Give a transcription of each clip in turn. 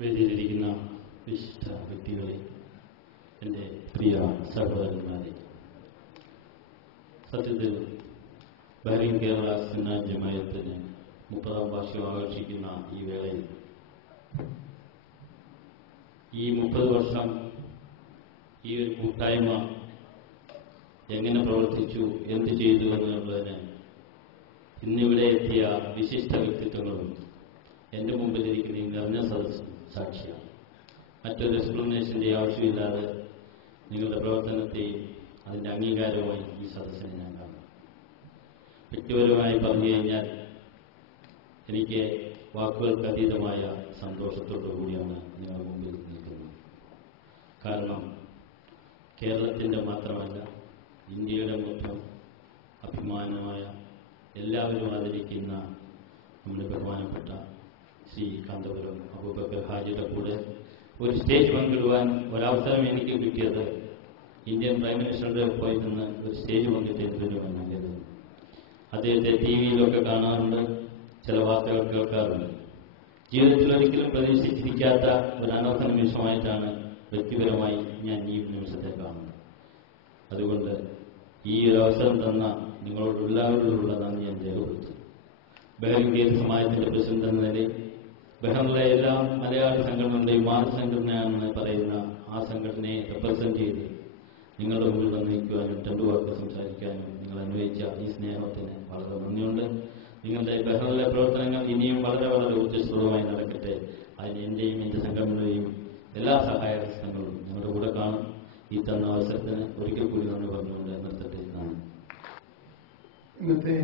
വേദിയിലിരിക്കുന്ന വിശിഷ്ട വ്യക്തികളെ, എൻ്റെ പ്രിയ സഹോദരന്മാരെ, സത്യത്തിൽ ബഹ്റൈൻ കേരള സുന്ന ജമാഅത്തിന് 30-ാം വാർഷികം ആഘോഷിക്കുന്ന ഈ വേളയിൽ ഈ 30 വർഷം ഈ ഒരു കൂട്ടായ്മ എങ്ങനെ പ്രവർത്തിച്ചു, എന്ത് ചെയ്തു എന്നുള്ളതിന് ഇന്നിവിടെ എത്തിയ വിശിഷ്ട വ്യക്തിത്വങ്ങളും എൻ്റെ മുമ്പിലിരിക്കുന്ന ഈ നിറഞ്ഞ സദസ്സും സാക്ഷിയാണ്. മറ്റൊരു എക്സ്പ്ലനേഷൻ്റെ ആവശ്യമില്ലാതെ നിങ്ങളുടെ പ്രവർത്തനത്തെയും അതിൻ്റെ അംഗീകാരവുമായി ഈ സദസ്സിനെ ഞാൻ കാണുന്നു. വ്യക്തിപരമായി പറഞ്ഞു കഴിഞ്ഞാൽ എനിക്ക് വാക്കുകൾക്ക് അതീതമായ സന്തോഷത്തോടു കൂടിയാണ് നിങ്ങളുടെ മുമ്പിൽ നിൽക്കുന്നത്. കാരണം കേരളത്തിൻ്റെ മാത്രമല്ല, ഇന്ത്യയുടെ മൊത്തം അഭിമാനമായ എല്ലാവരും ആദരിക്കുന്ന നമ്മുടെ ബഹുമാനപ്പെട്ട ശ്രീ കാന്തപുരം അബൂബക്കർ ഹാജിയുടെ കൂടെ ഒരു സ്റ്റേജ് പങ്കിടുവാൻ ഒരവസരം എനിക്ക് കിട്ടിയത് ഇന്ത്യൻ പ്രൈം മിനിസ്റ്ററുടെ പോയി നിന്ന് ഒരു സ്റ്റേജ് പങ്കിട്ടതിനുമെന്ന് കരുതുന്നു. അദ്ദേഹത്തെ ടി വിയിലൊക്കെ കാണാറുണ്ട്, ചില വാർത്തകൾ കേൾക്കാറുണ്ട്. ജീവിതത്തിൽ ഒരിക്കലും പ്രതീക്ഷിച്ചിരിക്കാത്ത ഒരു അനർത്ഥ നിമിഷമായിട്ടാണ് വ്യക്തിപരമായി ഞാൻ ഈ നിമിഷത്തെ കാണുന്നത്. അതുകൊണ്ട് ഈ ഒരു അവസരം തന്ന നിങ്ങളോട് എല്ലാവരോടുള്ള നന്ദി ഞാൻ രേഖപ്പെടുത്തുന്നു. ബഹ്റൈൻ സമാജത്തിന്റെ പ്രസിഡന്റ് എന്ന നിലയിൽ ബഹ്റിനിലെ എല്ലാ മലയാളി സംഘടനകളുടെയും മാതൃസംഘടനയാണെന്ന് പറയുന്ന ആ സംഘടനയെ റെപ്രസെന്റ് ചെയ്ത് നിങ്ങളുടെ മുമ്പിൽ വന്നിരിക്കുവാനും 2 വാക്ക് സംസാരിക്കാനും നിങ്ങൾ അന്വയിച്ച ഈ സ്നേഹത്തിന് വളരെ നന്ദിയുണ്ട്. നിങ്ങളുടെ ബഹ്റിനിലെ പ്രവർത്തനങ്ങൾ ഇനിയും വളരെ വളരെ ഊർജ്ജസ്വലമായി നടക്കട്ടെ. അതിന് എൻ്റെയും എൻ്റെ സംഘടനയുടെയും എല്ലാ സഹായഹസ്തങ്ങളും നിങ്ങളുടെ കൂടെ കാണും. ഈ തന്ന അവസരത്തിന് ഒരിക്കൽ കൂടി നന്ദി പറഞ്ഞുകൊണ്ട് നിർത്തട്ടെ. ഇന്നത്തെ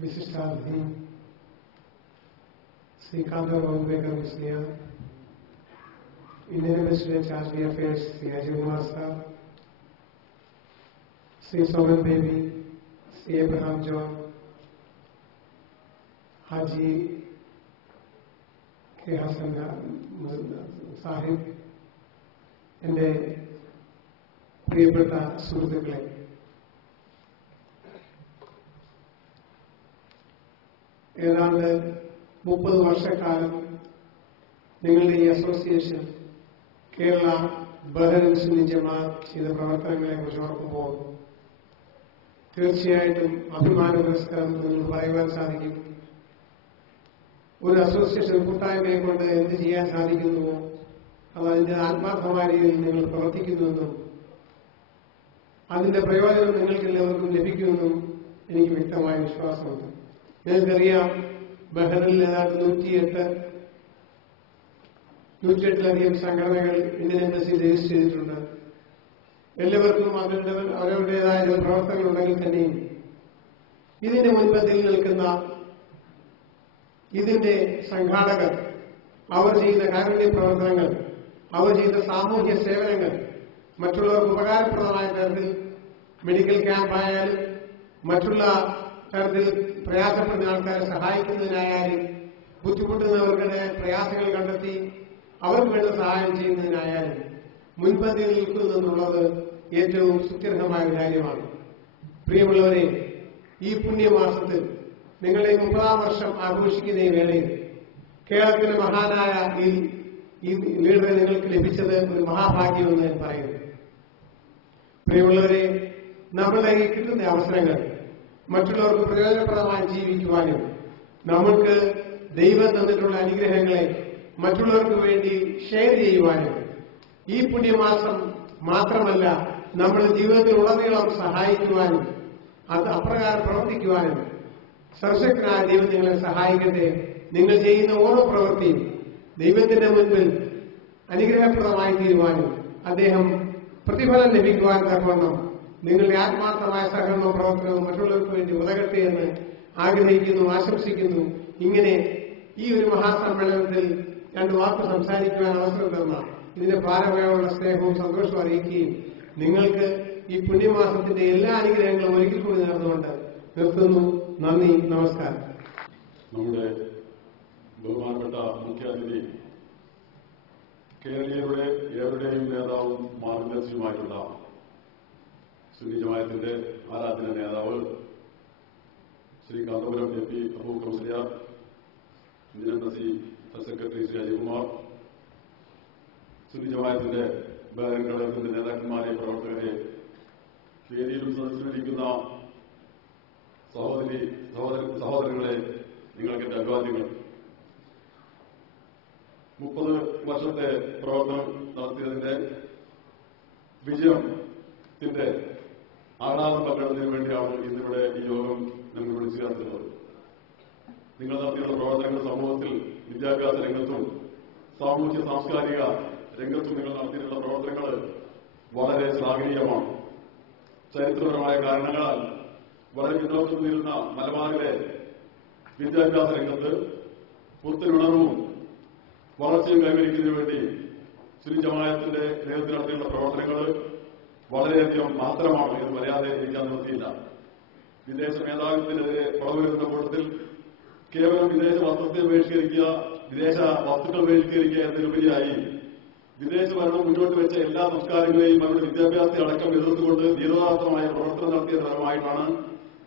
വിശിഷ്ടാതിഥി ശ്രീ കാന്തപുരം അബൂബക്കർ മുസ്ലിയാർ, ഇന്ത്യൻ എംബസിയുടെ charge affairs Shri Ajay Kumar sir, Shri Soman Baby, Shri Abraham John, Haji K Hasan Sahib, എൻ്റെ പ്രിയപ്പെട്ട സുഹൃത്തുക്കളെ, ഏതാണ്ട് 30 വർഷക്കാലം നിങ്ങളുടെ ഈ അസോസിയേഷൻ കേരള ബഹ്റൈൻ സുന്നി ജമാഅത്ത് ചെയ്ത പ്രവർത്തനങ്ങളെ കുറിച്ച് ഓർക്കുമ്പോൾ തീർച്ചയായിട്ടും അഭിമാന പുരസ്കാരം നിങ്ങൾക്ക് പറയുവാൻ സാധിക്കും. ഒരു അസോസിയേഷൻ കൂട്ടായ്മയെ കൊണ്ട് എന്ത് ചെയ്യാൻ സാധിക്കുന്നുവോ അത് അതിന്റെ ആത്മാർത്ഥമായ രീതിയിൽ നിങ്ങൾ പ്രവർത്തിക്കുന്നുവെന്നും അതിന്റെ പ്രയോജനം നിങ്ങൾക്ക് എല്ലാവർക്കും ലഭിക്കുമെന്നും എനിക്ക് വ്യക്തമായ വിശ്വാസമുണ്ട്. നിങ്ങൾക്കറിയാം, ബഹ്റൈനിൽ ഏതാണ്ട് 108-ലധികം സംഘടനകൾ ഇന്ത്യൻ എംബസി രജിസ്റ്റർ ചെയ്തിട്ടുണ്ട്. എല്ലാവർക്കും അവരവരുടേതായ പ്രവർത്തനങ്ങളുണ്ടെങ്കിൽ തന്നെയും ഇതിന്റെ മുൻപന്തിയിൽ നിൽക്കുന്ന ഇതിന്റെ സംഘാടകർ അവർ ചെയ്യുന്ന കാരുണ്യ പ്രവർത്തനങ്ങൾ, അവർ ചെയ്യുന്ന സാമൂഹ്യ സേവനങ്ങൾ, മറ്റുള്ളവർക്ക് ഉപകാരപ്രദമായ തരത്തിൽ മെഡിക്കൽ ക്യാമ്പായാലും മറ്റുള്ള തരത്തിൽ പ്രയാസപ്പെടുന്ന ആൾക്കാരെ സഹായിക്കുന്നതിനായാലും ബുദ്ധിമുട്ടുന്നവർക്കിടെ പ്രയാസങ്ങൾ കണ്ടെത്തി അവർക്ക് വേണ്ട സഹായം ചെയ്യുന്നതിനായാലും മുൻപന്തിയിൽ നിൽക്കുന്നെന്നുള്ളത് ഏറ്റവും സുത്യർഹമായ കാര്യമാണ്. പ്രിയമുള്ളവരെ, ഈ പുണ്യമാസത്തിൽ നിങ്ങളെ 30-ാം വർഷം ആഘോഷിക്കുന്ന ഈ വേളയിൽ കേരളത്തിലെ മഹാനായ ഈ ലീഡറെ നിങ്ങൾക്ക് ലഭിച്ചത് ഒരു മഹാഭാഗ്യമെന്ന് ഞാൻ പറയുന്നു. പ്രിയമുള്ളവരെ, നമ്മളെ ഈ കിട്ടുന്ന അവസരങ്ങൾ മറ്റുള്ളവർക്ക് പ്രയോജനപ്രദമായി ജീവിക്കുവാനും നമ്മൾക്ക് ദൈവം തന്നിട്ടുള്ള അനുഗ്രഹങ്ങളെ മറ്റുള്ളവർക്ക് വേണ്ടി ഷെയർ ചെയ്യുവാനും ഈ പുണ്യമാസം മാത്രമല്ല നമ്മുടെ ജീവിതത്തിൽ ഉടനീളം സഹായിക്കുവാനും അത് അപ്രകാരം പ്രവർത്തിക്കുവാനും സർവശക്തനായ ദൈവം നിങ്ങളെ സഹായിക്കട്ടെ. നിങ്ങൾ ചെയ്യുന്ന ഓരോ പ്രവൃത്തിയും ദൈവത്തിന്റെ മുൻപിൽ അനുഗ്രഹപ്രദമായി തീരുവാനും അദ്ദേഹം പ്രതിഫലം ലഭിക്കുവാൻ തക്കവണ്ണം നിങ്ങളുടെ ആത്മാർത്ഥമായ സഹകരണവും പ്രവർത്തനവും മറ്റുള്ളവർക്ക് വേണ്ടി ഉതകട്ടെ എന്ന് ആഗ്രഹിക്കുന്നു, ആശംസിക്കുന്നു. ഇങ്ങനെ ഈ ഒരു മഹാസമ്മേളനത്തിൽ 2 വാക്ക് സംസാരിക്കുവാൻ അവസരം തന്ന ഇതിന്റെ ഭാരമായുള്ള സ്നേഹവും സന്തോഷവും അറിയിക്കുകയും നിങ്ങൾക്ക് ഈ പുണ്യമാസത്തിന്റെ എല്ലാ അനുഗ്രഹങ്ങളും ഒരിക്കൽ കൂടി നേർന്നുകൊണ്ട് നിർത്തുന്നു. നന്ദി, നമസ്കാരം. നമ്മുടെ ബഹുമാനപ്പെട്ട മുഖ്യാതിഥി കേരളീയരുടെ ഏവരുടെയും നേതാവും മാർഗദർശിയുമായിട്ടുള്ള സുന്നി ജമാഅത്തിന്റെ ആരാധന നേതാവ് Shri Kanthapuram MP Abubakar Musliyar, Indian embassy secretary Shri Ajay Kumar, Sunni ജമാഅത്തിന്റെ ഘടകത്തിന്റെ നേതാക്കന്മാരെ, പ്രവർത്തകരെ, വേദിയിലും സദസ്സിലിരിക്കുന്ന സഹോദരങ്ങളെ, നിങ്ങൾക്ക് എന്റെ അഭിവാദ്യങ്ങൾ. 30 വർഷത്തെ പ്രവർത്തനം നടത്തിയതിന്റെ വിജയത്തിന്റെ ആഹ്ലാദം പങ്കിടുന്നതിന് വേണ്ടിയാണ് ഇന്നിവിടെ ഈ യോഗം ഞങ്ങൾ വിളിച്ചു ചേർക്കുന്നത്. നിങ്ങൾ നടത്തിയുള്ള പ്രവർത്തനങ്ങൾ സമൂഹത്തിൽ വിദ്യാഭ്യാസ രംഗത്തും സാമൂഹ്യ സാംസ്കാരിക രംഗത്തും നിങ്ങൾ നടത്തിയിട്ടുള്ള പ്രവർത്തനങ്ങൾ വളരെ ശ്ലാഘനീയമാണ്. ചരിത്രപരമായ കാരണങ്ങളാൽ വളരെ പിന്നോക്കം നിന്നിരുന്ന മലബാറിലെ വിദ്യാഭ്യാസ രംഗത്ത് പുത്തനുണർവും വളർച്ചയും കൈവരിക്കുന്നതിനു വേണ്ടി സുന്നി ജമാഅത്തിന്റെ നേതൃത്വത്തിൽ നടത്തിയുള്ള പ്രവർത്തനങ്ങൾ വളരെയധികം മാത്രമാണ് എന്ന് പറയാതെ ഇരിക്കാൻ നിർത്തിയില്ല. വിദേശ മേധാവിത്വത്തിനെതിരെ പുറവുവരുന്ന കൂട്ടത്തിൽ കേവലം വിദേശ വസ്ത്രത്തെ ബഹിഷ്കരിക്കുക, വിദേശ വസ്തുക്കൾ ബഹിഷ്കരിക്കുക എന്നതിലുപരിയായി വിദേശ ഭരണം മുന്നോട്ട് വെച്ച എല്ലാ സംസ്കാരങ്ങളെയും അവരുടെ വിദ്യാഭ്യാസത്തെ അടക്കം എതിർത്തുകൊണ്ട് ധീരോദാത്തമായ പ്രവർത്തനം നടത്തിയ ഫലമായിട്ടാണ്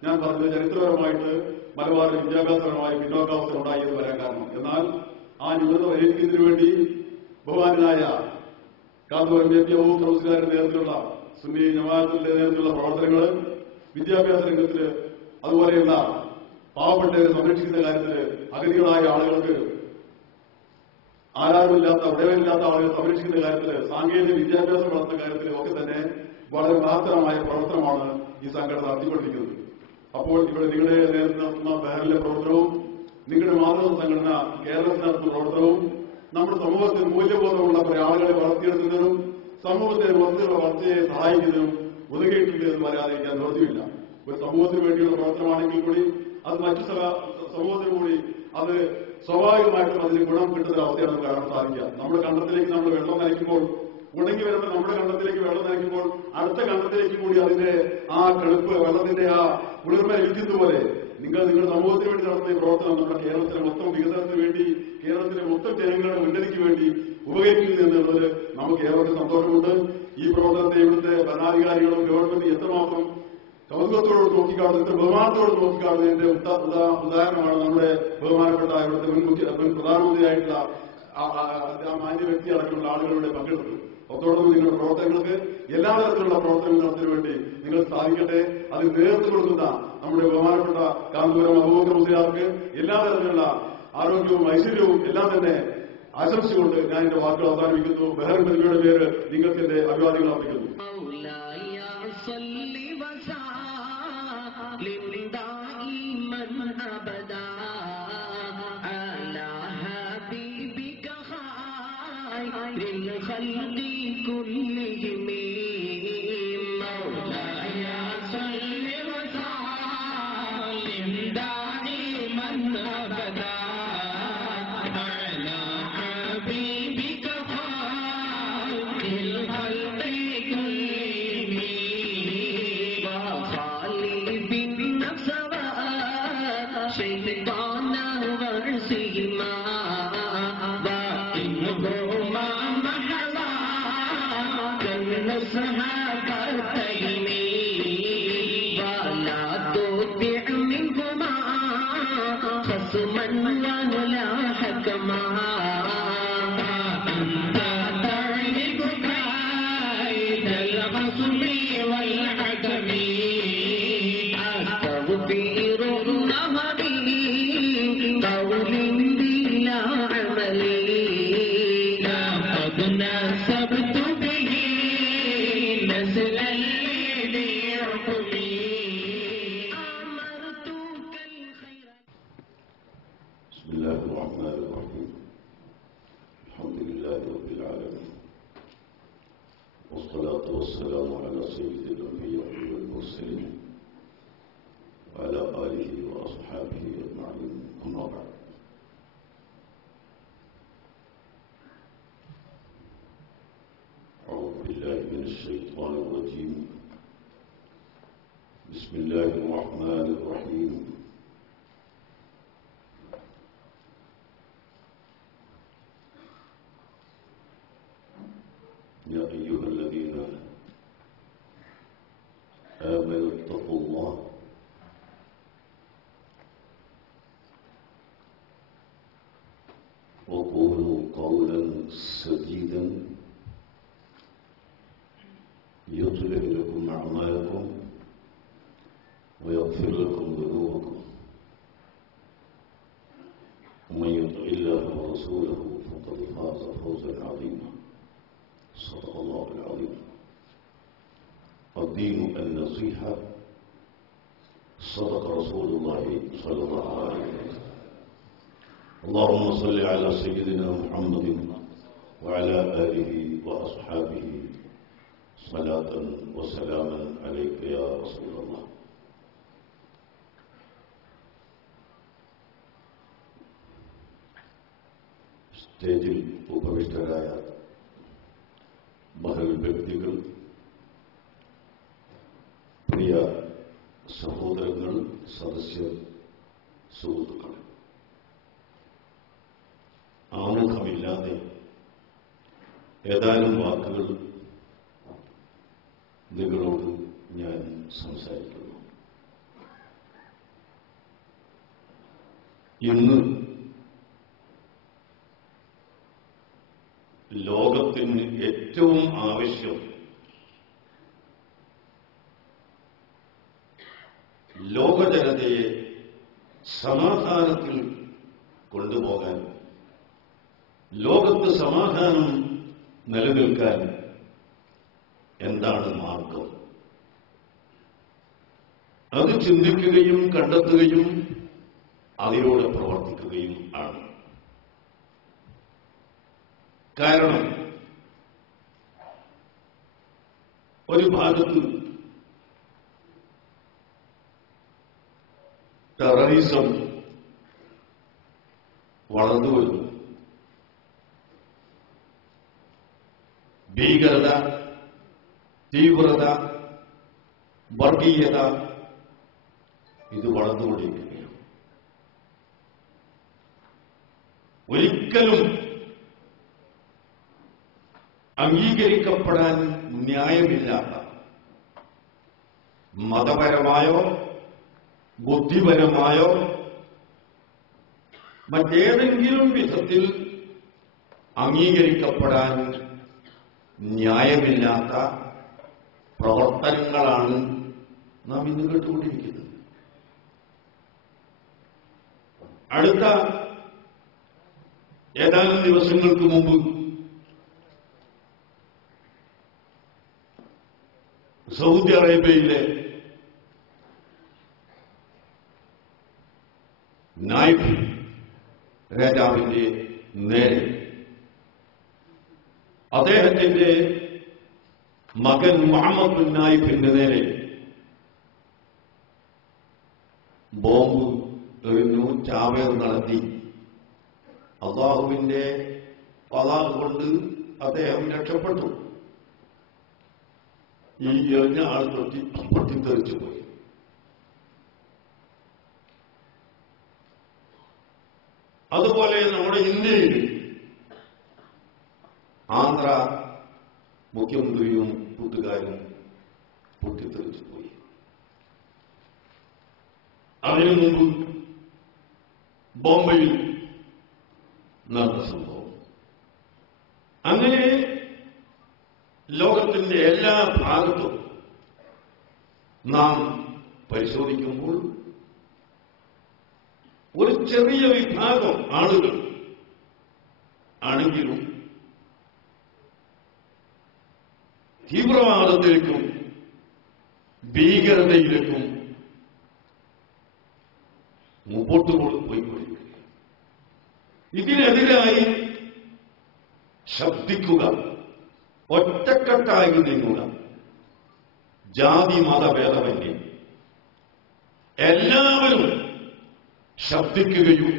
ഞാൻ പറഞ്ഞത് ചരിത്രപരമായിട്ട് മലബാറിൽ വിദ്യാഭ്യാസപരമായ പിന്നോക്കാവസ്ഥ ഉണ്ടായെന്ന് വരാൻ കാരണം. എന്നാൽ ആ ന്യൂനത പരിഹരിക്കുന്നതിനു വേണ്ടി ബഹുമാനായ കാന്തപുരം ജെപിഒ കൌൺസിലുകാരുടെ നേതൃത്വത്തിലുള്ള സുന്നി ജമാഅത്തിന്റെ നേതൃത്വത്തിലുള്ള പ്രവർത്തനങ്ങൾ വിദ്യാഭ്യാസ രംഗത്തിൽ അതുപോലെയുള്ള പാവപ്പെട്ടവരെ സംരക്ഷിക്കുന്ന കാര്യത്തിൽ അഗതികളായ ആളുകൾക്ക് ആരാരുമില്ലാത്ത ഉടയവരില്ലാത്ത ആളുകളെ സംരക്ഷിക്കുന്ന കാര്യത്തിൽ സാങ്കേതിക വിദ്യാഭ്യാസം വളർത്തുന്ന കാര്യത്തിൽ ഒക്കെ തന്നെ വളരെ മഹത്തരമായ പ്രവർത്തനമാണ് ഈ സംഘടന നടത്തിക്കൊണ്ടിരിക്കുന്നത്. അപ്പോൾ ഇവിടെ നിങ്ങളുടെ നേതൃത്വം നടത്തുന്ന ബഹറിലെ പ്രവർത്തനവും നിങ്ങളുടെ മാതൃക സംഘടന കേരളത്തിൽ നടത്തുന്ന പ്രവർത്തനവും നമ്മുടെ സമൂഹത്തിൽ മൂല്യബോധമുള്ള കുറെ ആളുകളെ വളർത്തിയെടുക്കുന്നതിനും സമൂഹത്തെ വളർച്ചയെ സഹായിക്കുന്നതിനും ഉതകിയിട്ടുണ്ട് എന്ന് വരാതിരിക്കാൻ നിർത്തിയില്ല. ഒരു സമൂഹത്തിന് വേണ്ടിയുള്ള പ്രവർത്തനമാണെങ്കിൽ കൂടി അത് മറ്റു സമൂഹത്തിന് കൂടി അത് സ്വാഭാവികമായിട്ടും അതിന് ഗുണം കിട്ടുന്ന അവസ്ഥയാണ് നമുക്ക് കാണാൻ സാധിക്കുക. നമ്മുടെ കണ്ടത്തിലേക്ക് നമ്മൾ വെള്ളം നനയ്ക്കുമ്പോൾ, ഉണങ്ങി വരുമ്പോൾ നമ്മുടെ കണ്ടത്തിലേക്ക് വെള്ളം നനയ്ക്കുമ്പോൾ അടുത്ത കണ്ടത്തിലേക്ക് കൂടി അതിന്റെ ആ കെളുപ്പ്, വെള്ളത്തിന്റെ ആ കുളിർമ ലഭിക്കുന്ന പോലെ നിങ്ങളുടെ സമൂഹത്തിന് വേണ്ടി നടത്തുന്ന ഈ പ്രവർത്തനം നമ്മുടെ കേരളത്തിലെ മൊത്തം വികസനത്തിന് വേണ്ടി, കേരളത്തിലെ മൊത്തം ജനങ്ങളുടെ ഉന്നതിക്ക് വേണ്ടി ഉപകരിക്കുന്നു എന്നുള്ളത് നമുക്ക് ഏവർക്കും സന്തോഷമുണ്ട്. ഈ പ്രവർത്തനത്തെ ഇവിടുത്തെ ഭരണാധികാരികളും ഗവൺമെന്റ് എത്രമാത്രം കൗതുകത്തോട് നോക്കിക്കാണുന്നു, എത്ര ബഹുമാനത്തോട് നോക്കിക്കാണുന്നതിന്റെ ഉദാഹരണമാണ് നമ്മുടെ ബഹുമാനപ്പെട്ട ഇവിടുത്തെ മുൻ പ്രധാനമന്ത്രിയായിട്ടുള്ള ആ മാന്യ വ്യക്തി അടക്കമുള്ള ആളുകളുടെ പങ്കെടുത്തു. അതോടൊപ്പം നിങ്ങളുടെ പ്രവർത്തനങ്ങൾക്ക് എല്ലാ തരത്തിലുള്ള പ്രവർത്തനങ്ങൾ നടത്തുന്നതിന് വേണ്ടി നിങ്ങൾ സാധിക്കട്ടെ. അതിന് നേതൃത്വം കൊടുക്കുന്ന നമ്മുടെ ബഹുമാനപ്പെട്ട കാന്തപുരം അബൂബക്കർ മുസ്ലിയാർക്ക് എല്ലാ തരത്തിലുള്ള ആരോഗ്യവും ഐശ്വര്യവും എല്ലാം തന്നെ ആശംസിച്ചുകൊണ്ട് ഞാൻ എന്റെ വാക്കുകൾ അവസാനിപ്പിക്കുന്നു. ബഹ്റൈൻ പ്രതിമയുടെ പേര് നിങ്ങൾക്ക് എന്റെ അഭിവാദ്യങ്ങൾ അർപ്പിക്കുന്നു. بسم الله الرحمن الرحيم. يا أيها الذين آمنوا اتقوا الله وقولوا قولا سديدا أعمالكم ويغفر لكم ذنوبكم ومن يطع الله ورسوله فقد فاز فوزا عظيما. صدق الله العظيم. الدين النصيحة. صدق رسول الله صلى الله عليه وسلم. اللهم صل على سيدنا محمد وعلى آله وأصحابه صلاة وسلاما عليك يا رسول الله. സ്റ്റേജിൽ ഉപവിഷ്ടരായ മഹൽ വ്യക്തികൾ, പ്രിയ സഹോദരങ്ങൾ, സദസ്യർ, സുഹൃത്തുക്കൾ, ആമുഖമില്ലാതെ ഏതാനും വാക്കുകൾ നിങ്ങളോട് ഞാൻ സംസാരിക്കുന്നു. ഇന്ന് ലോകത്തിന് ഏറ്റവും ആവശ്യം ലോകജനതയെ സമാധാനത്തിൽ കൊണ്ടുപോകാൻ, ലോകത്ത് സമാധാനം നിലനിൽക്കാൻ എന്താണ് മാർഗം? അത് ചിന്തിക്കുകയും കണ്ടെത്തുകയും അതിലൂടെ പ്രവർത്തിക്കുകയും ആണ്. കാരണം ഒരു ഭാഗത്ത് ടെററിസം വളർന്നു വരുന്നു. ഭീകരത, തീവ്രത, വർഗീയത ഇത് വളർന്നുകൊണ്ടിരിക്കുകയാണ്. ഒരിക്കലും അംഗീകരിക്കപ്പെടാൻ ന്യായമില്ലാത്ത മതപരമായോ ബുദ്ധിപരമായോ മറ്റേതെങ്കിലും വിധത്തിൽ അംഗീകരിക്കപ്പെടാൻ ന്യായമില്ലാത്ത പ്രവർത്തനങ്ങളാണ് നാം ഇന്ന് കേട്ടുകൊണ്ടിരിക്കുന്നത്. അടുത്ത ഏതാനും ദിവസങ്ങൾക്ക് മുമ്പ് സൗദി അറേബ്യയിലെ നായിഫ് രാജാവിന്റെ നേരെ അദ്ദേഹത്തിന്റെ മകൻ മുഹമ്മദ് ബിൻ നായിഫിന്റെ നേരെ ബോംബ് എറിഞ്ഞു, ചാവേർ നടത്തി. അല്ലാഹുവിന്റെ പതാക കൊണ്ട് അദ്ദേഹം രക്ഷപ്പെട്ടു. ഈ എറിഞ്ഞ ആൾ പൊട്ടിത്തെറിച്ചു പോയി. അതുപോലെ നമ്മുടെ ഇന്ത്യയിൽ ആന്ധ്ര മുഖ്യമന്ത്രിയും കൂട്ടുകാരും പൊട്ടിത്തെറിച്ചു പോയി. അതിനു മുമ്പ് ബോംബെയിൽ നടന്ന സംഭവം. അങ്ങനെ ലോകത്തിന്റെ എല്ലാ ഭാഗത്തും നാം പരിശോധിക്കുമ്പോൾ ഒരു ചെറിയ വിഭാഗം ആളുകൾ ആണെങ്കിലും തീവ്രവാദത്തിലേക്കും ഭീകരതയിലേക്കും മുമ്പോട്ട് പോയിക്കൊണ്ടിരിക്കുക. ഇതിനെതിരായി ശബ്ദിക്കുക, ഒറ്റക്കെട്ടായി നീങ്ങുക. ജാതി മതഭേദമന്യേ എല്ലാവരും ശബ്ദിക്കുകയും